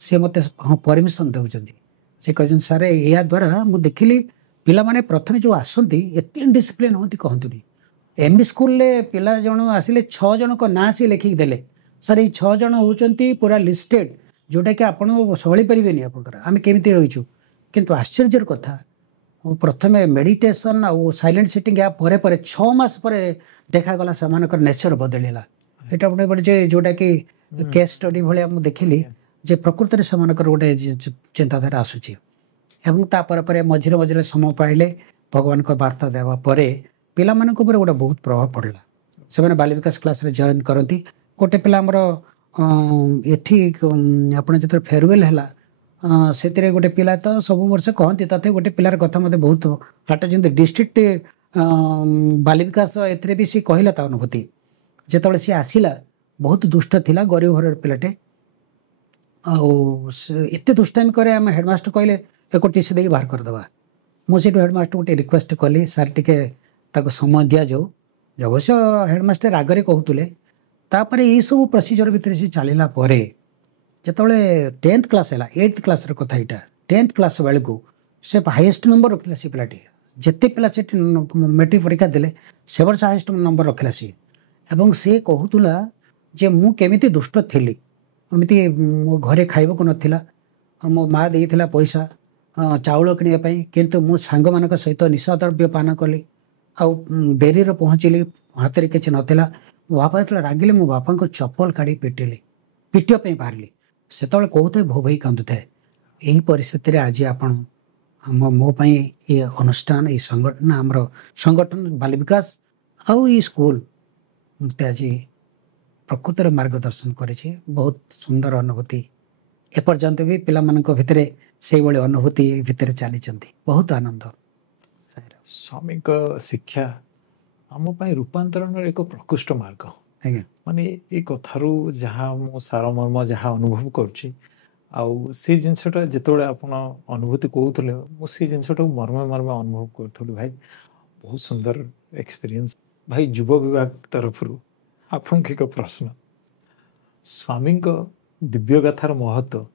सी मत हाँ परमिशन दौरान से कहते सारे या द्वारा मुझे देखिली पिला माने प्रथम जो आसती एत डिसिप्लिन होती कहतुनी एमबी स्कूल पिला जन आसिले 6 जन को ना सी लिखिक देले सर ये 6 जन होचंती पूरा लिस्टेड जोटा कि आपण सही पारे आम केमी रहीचु किंतु आश्चर्यर कथा प्रथम मेडिटेशन आ साइलेंट सिटिंग या परे परे 6 मास पर देखागला से नेचर बदलला यहाँ गोटे जोटा कि केस स्टडी भाया मुझे देखिली जे प्रकृत में से गोटे चिंताधारा आसूची तापर मझे मझे समय पाइले भगवान को वार्ता देवा परे पिला मानक ऊपर गोटे बहुत प्रभाव पड़ला से मैंने बाल विकास क्लास रे जॉइन करती गोटे पिला आमर एठी आपण जो फेयरवेल है से गोटे पिला तो सब वर्ष कहती तथे गोटे पिलार कथा मत बहुत हाट जमी डिस्ट्रिक्ट बाल विकास ए भी सी कहला अनुभूति जिते सी आसला बहुत दुष्ट थिला गरीब घर पिलाटे एत दुष्टामी करे आम हेडमास्टर कहले एक टीसी दे बाहर करदे मुझे हेडमास्टर गोटे रिक्वेस्ट कली सार टिके समय दि जाऊ अवश्य हेडमास्टर आगरे कहते तापर ये सब प्रोसीजर भितर से चलला जिते 10th क्लास है 8th क्लास कथा यहाँ 10th क्लास बेलू से हाईएस्ट नंबर रखिला सी पिलाटी जिते पिला से मेट्रिक परीक्षा देले से वर्ष हाईएस्ट नंबर रखिला सी एवं सी कहूला जे मु केमिति दुष्ट थी एमती मो घरे खाइबा को नथिला मो माँ देइथिला पैसा चाउल किणवाई किंतु मु सांग मानक सहित निशा द्रव्य पान कली आउ डेरी पहुँचली हाथ में किसी नाला मो बापा जो रागिले मो बापा को चप्पल काढ़ी पिटिली पिटियापी बाहरी से कहते भो भाई कांदुए यही परिस्थिति आज आपण मोपाई ये अनुष्ठान ये संगठन आमर संगठन बाल विकास आउ ये स्कूल मत आज प्रकृत मार्गदर्शन करेछि बहुत सुंदर अनुभूति एपर्यंत भी पिला मानक भितरे से भाई अनुभूति भितर चली बहुत आनंद स्वामी शिक्षा आम रूपांतरण एक प्रकृष्ट मार्ग माने ये कथारू जहाँ मो सार मर्म जहाँ अनुभव करुच्ची आउ से जिनसटा जितेबाला आपण अनुभूति कहते मुझे जिनसटा मर्मे मर्मे अनुभव करी भाई बहुत सुंदर एक्सपीरियंस भाई युवा विभाग तरफ आपन एक प्रश्न स्वामी दिव्य गाथार महत्व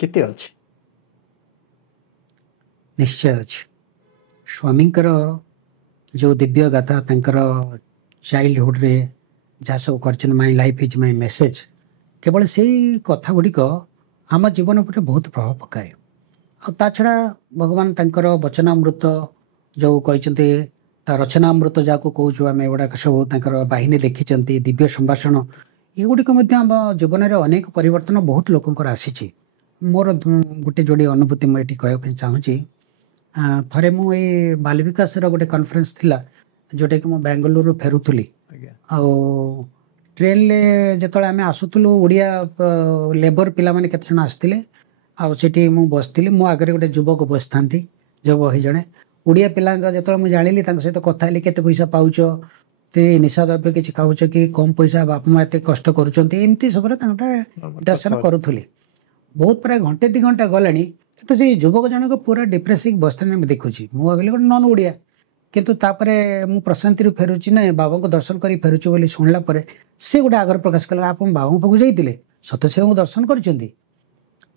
केते अछि निश्चय अच्छे स्वामींकर जो दिव्य गाथा तंकर चाइल्डहुड रे जहाँ सब कर my life is my message केवल से कथा गुड़िक आम जीवन पर बहुत प्रभाव पकाए आ छड़ा भगवान तंकर वचनामृत जो कहते रचनामृत जहाँ कहूँ आम एगुड़ाक सब तंकर बाहिनी लिखिं दिव्य संभाषण युड़िक आम जीवन में अनेक परिवर्तन बहुत लोकंर आसी मोर गोटे जोड़ी अनुभूति मुझे कहवाई चाहूँगी थरे मु बाल विकास गोटे कॉन्फ्रेंस थिला जोटा कि मु बेंगलुरु फेरुथुली आ ट्रेन ले जतले आमे आसुतलु ओडिया लेबर पिला माने केते जण आस्तिले आ सेठी मु बसतिली मो आगरे गोटे युवक बसथांती जो बही जणे ओडिया पिला जतले मु जानिली तांक सहित कथा हेली केते पैसा पाउचो ते निशा द्रव्य किछि खाउचो कि कम पैसा बाप मा एते कष्ट करूचंती एमती सबरे तांटा दर्शन करूथुली बहुत प्राय घंटे 2 घंटा गलानी तो से युवक जनक पूरा डिप्रेसिंग बस्तान में देखुची मु भाविली गोटे नन ओडिया किंतु तापरे मु प्रशांति फेरुची ना बाबा को दर्शन करी फेरुची बोली शुणला परे से गोटे आग्रह प्रकाश कला आप बाबा पाखु जाइतिले सत से दर्शन करछंती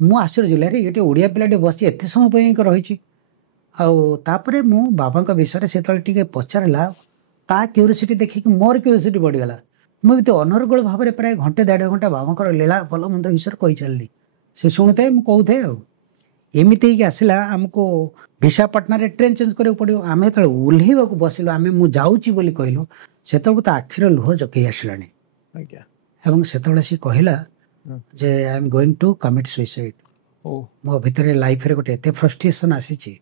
मु आश्चर्य जिले रे एटी ओडिया पिलाटी बसी एते समय पई रहिची आउ तापरे मु बाबा का विषय से तले टिके पचारला ता क्यूरियोसिटी देखि कि मोर क्यूरियोसिटी बढ़ी गला मु भी तो अनर्गल भाव में प्राय घंटे 1.5 घंटा बाबा को लीला भल मंद विषय कहि चलली से शुणुते मु कहूथे आ एमती आसला आमको विशाखापट्टन ट्रेन चेंज करा पड़ो आम जो ओह्लैवा बसिलु आम मुझे बोली कहलु से तो आखिर लुह जकई आसला से कहला जे I am going to commit suicide मो भितर लाइफ रे गोटे एते फ्रस्ट्रेशन आसी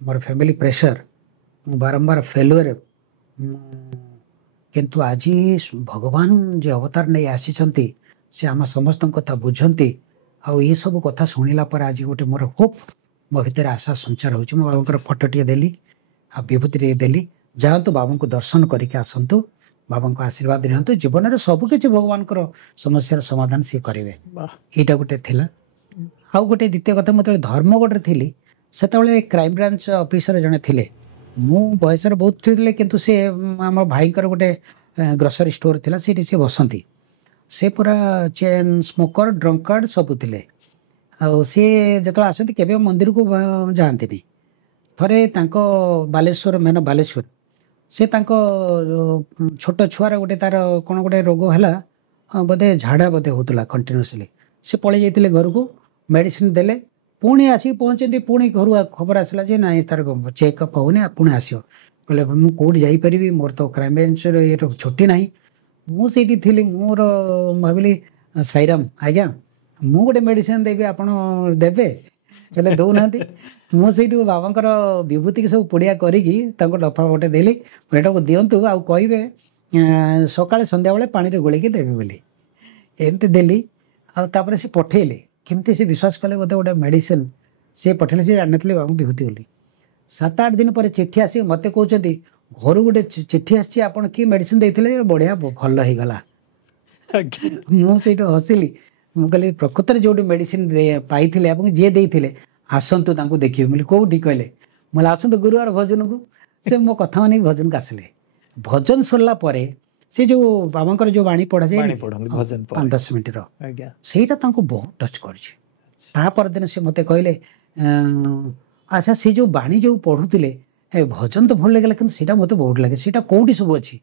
मोर फैमिली प्रेशर मु बारंबार फेलुअर किंतु आज भगवान जे अवतार नहीं आसी से आम समस्त कथा बुझंती आउ ये सब कथा शुणिला पर आज गोटे मोर होप मो भीतर आशा संचार हो बाबा फोटो टे देली आ विभूति टे देली जातु बाबा को दर्शन करके आसतु बाबा को आशीर्वाद नियंतु जीवन में सबकि भगवान समस्या समाधान सी करेंगे यहाँ गोटे थिला आउ गोटे द्वितीय कथा मुझे धर्मगढ़ थी से क्राइम ब्रांच ऑफिसर जड़े थे मु बयस बहुत थी किंतु से आम भाई गोटे ग्रोसरी स्टोर थिला से बसंती से पूरा चेन स्मोकर ड्रंकार्ड सब थे सी जो आसती केवे मंदिर को जाती थरे बालेश्वर मेन बालेश्वर से छोट छुआर गोटे तार कौन गोटे रोग है बोधे झाड़ा बोधे होता कंटिन्यूसली से पलि जाते घर को मेडिसिन देले पुणी आसिक पहुँचती पुणी घर खबर आसला जे ना तार चेकअप होने पुणी आसो कहले मुझे कौटी जापरि मोर तो क्राइम ब्रांच ये छुट्टी ना मुझे थी मोर भाविली साईराम आज्ञा मु गोटे मेडिसिन देवी आपण देवे कहले दौना मुझे बाबा विभूति की सब पुड़िया करी डफा गोटे देली एटा को दिंतु आउ कहे सका संध्या बेले पानी गोलिकी देवी बोली एमती देली आपर से पठेले केमती से विश्वास कले बोधे गोटे मेडिसिन सी पठेले से जानी बाबा विभूति बोली 7-8 दिन पर चिठी आसी मत कहते घर गोटे चिठी आसी आपड़ कि मेडिसिन देते बढ़िया भल हो गला मुझे हसिली मुझे प्रकृत में जो मेडिसिन पाई जी देते आसतु देखिए मुझे कौटी कहले मुझे आसतु गुरुवार भजन को से मो कथा मान भजन को आसिले भजन सरला से जो बाबा जो बाणी पढ़ा जाए 5-10 मिनट रईटा बहुत टच कर दिन से मत कहले अच्छा से जो बाणी जो पढ़ुले भजन तो भल लगे कि मत बहुत लगे सीटा कौटी सब अच्छी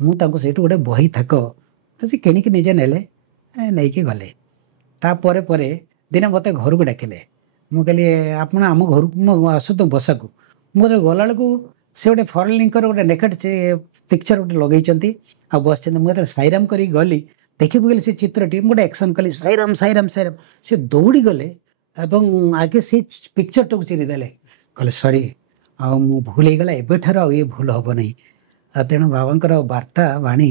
मुझे गोटे बही थाक तो सी किणिकी निजे नेले नहीं गले तापर दिने मत घर को डाकिले मुझे आप आम घर को आसत बसा को मुझे गला बेलू से गोटे फॉरेन लिंकर गोटे नेकेट पिक्चर गोटे लगे आ बस मुझे साईराम कर गली देखी पकड़ी से चित्रटी गोटे एक्शन कली साईराम साईराम साईराम से दौड़ी गले एवं आगे से पिक्चर टाक चिरीदे कहले सरी आ भूल होगला एबेठार ये भूल हम ना तेणु बाबा वार्ता बाणी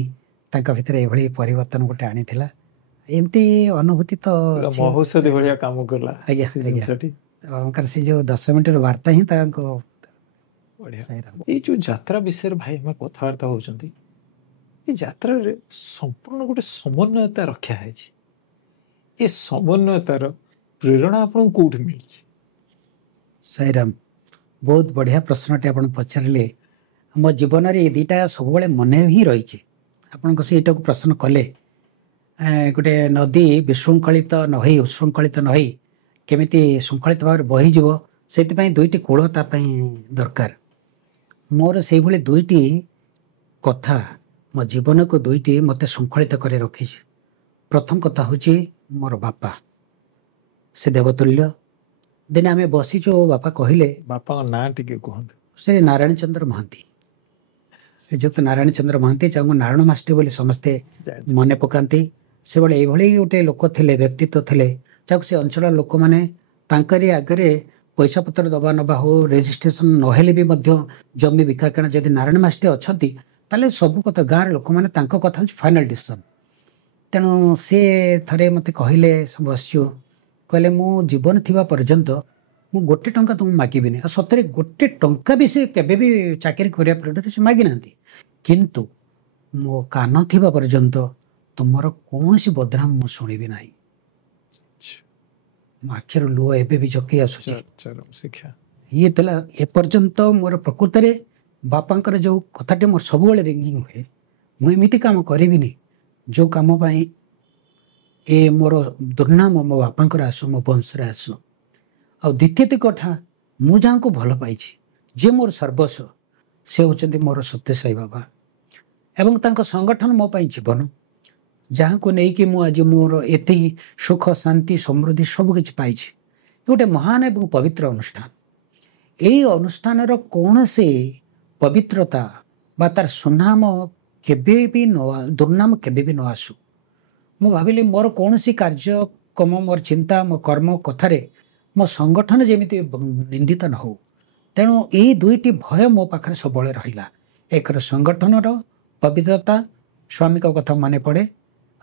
भितर ये परिवर्तन गोटे आनी एमती अनुभूति तो औषधि भाया काम कला बाबा से जो 10 मिनट वार्ता ही ये जो यात्रा विषय भाई हमें कथबार्ता होती यात्रा संपूर्ण गोटे समन्वयता रखा है ये समन्वयतार प्रेरणा आपन कोठ मिलछि? साईराम बहुत बढ़िया प्रश्नटे आप पचारे। मो जीवन में ये दुटा सब मन ही रही आपण से यहाँ प्रश्न कले गोटे नदी विशृंखलित न हो उशृंखलित न हो केमिति श्रृंखलित भाव बहीज से दुईटी कूल दरकार। मोर से दुईटी कथा मो जीवन को दुईटी मत श्रृंखलित कर रखी। प्रथम कथा हूँ मोर बापा से देवतुल्य। दिने आम बसीचु बापा कहले बापा ना टिके कहंतु। से नारायण चंद्र महांती से जो नारायण चंद्र महांती चाहूँ नारायण मास्टर बोली समस्ते मने पकाती। से बड़े ये गोटे लोक थे व्यक्तित्व थे जहाँ से अंचल लोक मैंने तांकरी आगे पैसा पत्र दबा नबा हो रेजिस्ट्रेशन नहेले भी जमी बिका किना जदि नारायण मास्टर अच्छा ताले सब कथा गाँव लोक मैंने कथा हूँ फाइनाल डिसीजन। तेणु सी थे मत कहले बसु कहले मु जीवन थिबा पर्यंत मु गोटे टंका तुम मागिबिनी। सतरे गोटे टंका भी से केबे भी चाकरी करिया परे से मागी नांती किंतु मो कान थिबा पर्यंत तुमर कौनसी बदनाम मु सुनिबी नाही। मो आखिर लुह एबे भी जकी आसुची। शिक्षा ये तला ए पर्यंत मोर प्रकृति रे बापांकर जो कथाटे मोर सब बेले रिंगिंग हुए मु एमिति काम करिबिनी जो काम पाई ए मोर दुर्नाम मो बापांकर आसु मो वंश रे आसु। आ द्वितीय कथा मु जहाँ को भल पाई जे मोर सर्वस्व से होचंदी मोर सत्य साई बाबा एवं तांको संगठन मो पाई जीवन जहाँ को नहीं कि आज मोर एति सुख शांति समृद्धि सब किछि पाई गोटे महान एवं पवित्र अनुष्ठान। यही अनुष्ठान कौन से पवित्रता बा तार सुनाम केबे भी न दुर्नाम केबे भी न आसु। मु भाविली मोर कौन सी कार्यक्रम मोर चिंता मो कर्म कथारे मो संगठन जेमिति निंदित न हो। तेणु यही दुईटी भय मो पाखरे सब रहिला। एक संगठन पवित्रता स्वामी का कथा माने पड़े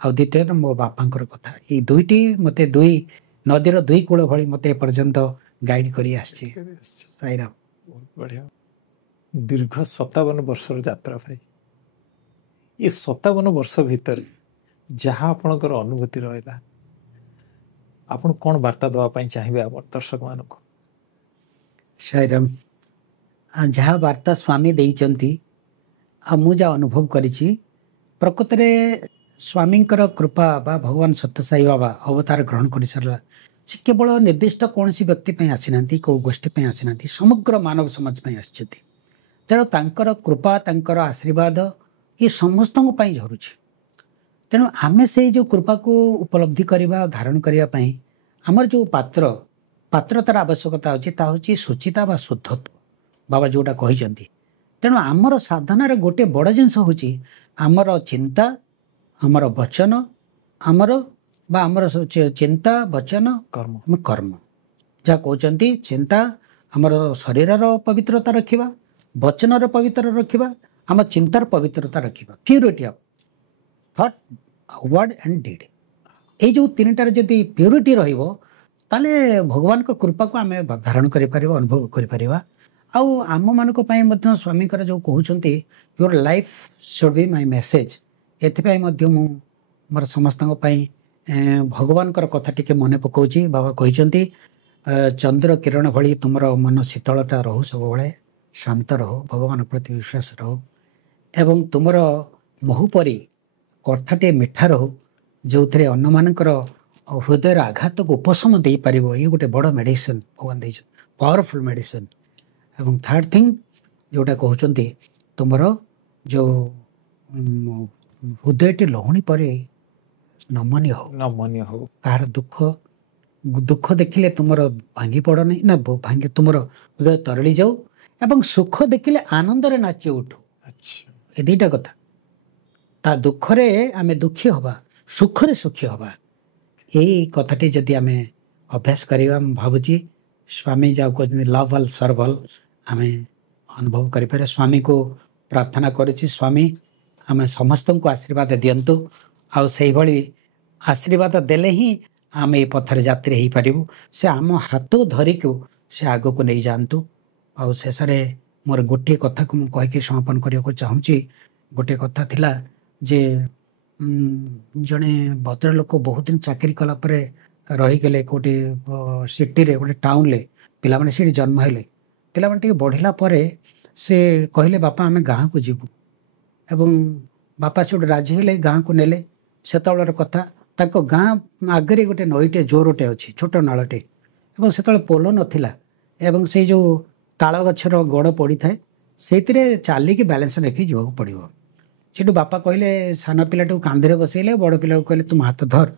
आ द्वितीय मो बापांकर कथा। ये दुईटी मते दुई नदीर दुई कूल भली मते पर्यंत गाइड करी आछि। साईराम बहुत बढ़िया। दीर्घ 57 वर्षर यात्रा भाई ये 57 वर्ष भितर जहाँ आपणकर अनुभूति रहा आपण कौन वार्ता देवाई चाहिए आप दर्शक मान को? साईराम जहाँ वार्ता स्वामी देइचंती आ मु जा अनुभव करिछि प्रकृति रे स्वामींकर कृपा बा भगवान सत्य साई बाबा अवतार ग्रहण कर सारा से केवल निर्दिष्ट कौन सी व्यक्ति पे आसीना कौ गोष्ठी आसीना समग्र मानव समाज पे आसी। तेणु तांकर कृपा तांकर आशीर्वाद ये समस्त झरुछि। तेणु आमे से जो कृपा को उपलब्धि करवा धारण करने आमर जो पात्रतार आवश्यकता अच्छी ता हूँ शुचिता बा शुद्धत्व बाबा जोटा कहते। तेणु आमर साधनार गोटे बड़ जिनस हूँ आमर चिंता आमर वचन आमर बा आमर चिंता वचन कर्म कर्म जहाँ कहते चिंता आमर शरीर पवित्रता रखा वचन पवित्र रखा आम चिंतार पवित्रता रखा purity of thought word and deed ये जो तीन टार जदि प्यूरिटी रहिबो ताले भगवान को कृपा को आम धारण कर अनुभव कर आम मान स्वामी जो कहते your life should be my message एथि मोर समस्त भगवान कथा टिके मन पकाउछि। बाबा कहते चंद्र किरण भली तुमर मन शीतलता रहू सब बड़े शांत रहो भगवान प्रति विश्वास रहो एवं तुमर महूपरी कथाटे मिठा रहो जो थे अन्न मानकर हृदय आघात को उपशम दे पार ये गोटे बड़ मेडिसिन भगवान दे पावरफुल मेडिसिन। एवं थर्ड थिंग जोटा कहते तुमर जो हृदयटी लहुणी पर नमनीय हो कार दुख देखिले तुमर भांगी पड़ नहीं ना भांगी तुमर हृदय तरली जाऊ एवं सुख देखिले आनंद रे नाची उठू। अच्छा ये दुईटा कथा ता दुख रे आमे दुखी हवा सुख रे सुखी हवा यही कथाटी जदि आमे अभ्यास करिवा भाबुची स्वामी जाऊ कहते लव ऑल सर्व ऑल आमे अनुभव करें। स्वामी को प्रार्थना करुच्ची स्वामी आमे समस्त को आशीर्वाद दियंतु आउ से भली आशीर्वाद देले ही आमे ये पथर यात्री हो पारू से आम हाथ धरिक से आग को नहीं जातु। आउ शेष मोर गोटे कथा को कहीकि समापन करने को चाहूँगी। गोटे कथा थिला जे जड़े भद्र लोक बहुत दिन चाकरी कलापर रहीगले कोटी सिटी रे गोटे टाउन ले पिला माने सीटी जन्म हेले पिला माने टिके बढ़िला परे से कहले बापा आमे गाँ को जीवु एवं बापा से राजी हेले गाँ को नेले सेतबेलर कथा ताको गाँ आगरे गोटे नईटे जोरटे अच्छी छोट नालटे एवं सेतबेले पोल नथिला एवं से जो ताल गछर गड़ पड़ी थाए से चलिकी बैलेंस रखी जावाक पड़ो सेठू बापा कहले सान पिलाटू कांधे बसैले बड़ पिला कहले तुम हाथ धर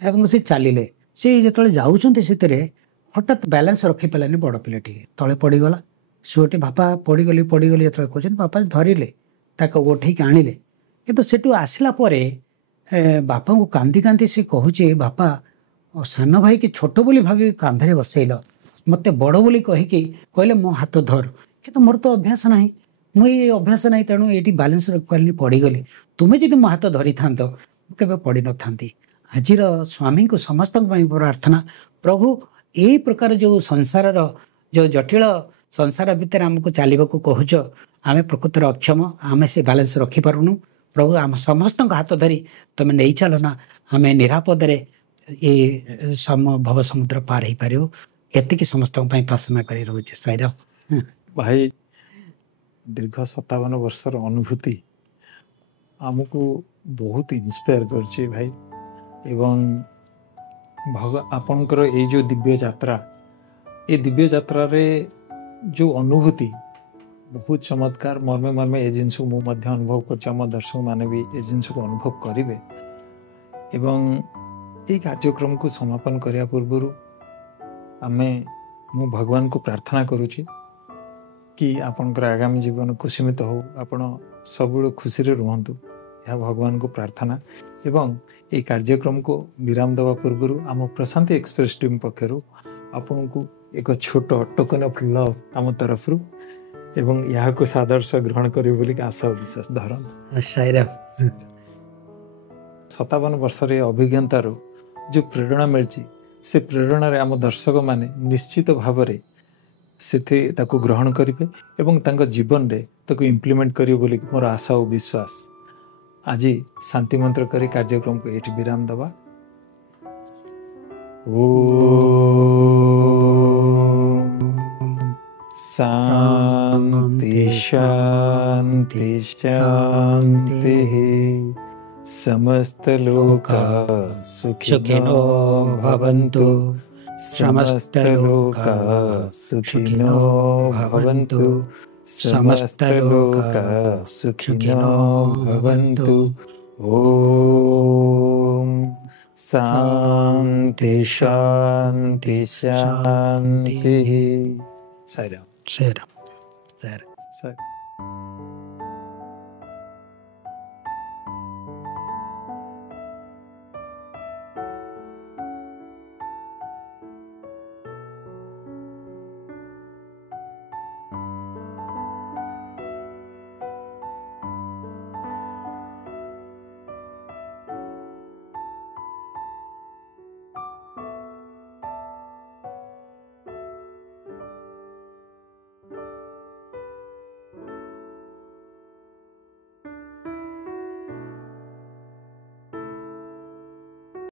एवं से चलिले से जो जाऊँच से हठात बैलेंस रखिपारानी बड़ पिलाटी तले पड़गला सुटे बापा पड़गली जो कहते बापा धरिले ताको गोठेक आणिले किंतु सेठू आसला बापा को कांदी कांदी से कहूचे बापा सान भाई कि छोट बोली भाभी कांधे बसैल मत बड़ बोली कहीकि कहले मो हाथ धर कि मोर तो अभ्यास ना मुझे अभ्यास ना तेणु ये बैलेंस रखिपारे पड़गली तुम्हें जब मो हाथ धरी था के पड़ न था आज स्वामी को समस्त प्रार्थना प्रभु यही प्रकार जो संसार जो जटिल संसार भितर आमको चलने को कहूच आम प्रकृतर अक्षम आम से बैलेंस रखिपारूँ प्रभु आम समस्त हाथ धरी तुम नहीं चल ना आम निरापद ये भव समुद्र पार हो पार एति समस्त प्रार्थना कर रोचे साईराम भाई दीर्घ 57 वर्षर अनुभूति आमको बहुत इंस्पायर करछि भाई एवं आपणकर ये जो दिव्य यात्रा ये दिव्य यात्रा रे जो अनुभूति बहुत चमत्कार मर्मे मर्मे ये जिनस मुझे अनुभव कर दर्शक मैंने भी ये जिनस को अनुभव करेंगे एवं ये कार्यक्रम को समापन करने पूर्व आमे मु भगवान को प्रार्थना करुच्ची कि आपणकर आगामी जीवन कुसुमित हो आपण सब खुशी रे रुहंतु यह भगवान को प्रार्थना एवं ये कार्यक्रम को विराम देवा पूर्व आम प्रशांति एक्सप्रेस टीम पक्षर आपण को एक छोट टोकन फुल आम तरफ एवं यहाँ को सादर्श ग्रहण करियो बोली आशा विश्वास धरन 57 वर्ष अभिज्ञतार जो प्रेरणा मिली से प्रेरणा रे आम दर्शक माने निश्चित भाव से ग्रहण करेंगे एवं तांको जीवन रे ताको इम्प्लीमेंट करियो बोली मोर आशा और विश्वास आज शांति मंत्र करी कार्यक्रम को ये विराम दबा शांति शांति शांति समस्त लोका सुखिनो भवन्तु समस्त लोका सुखिनो भवन्तु समस्त लोका सुखिनो भवन्तु ओम शांति शांति शांति साईराम साईराम साईराम।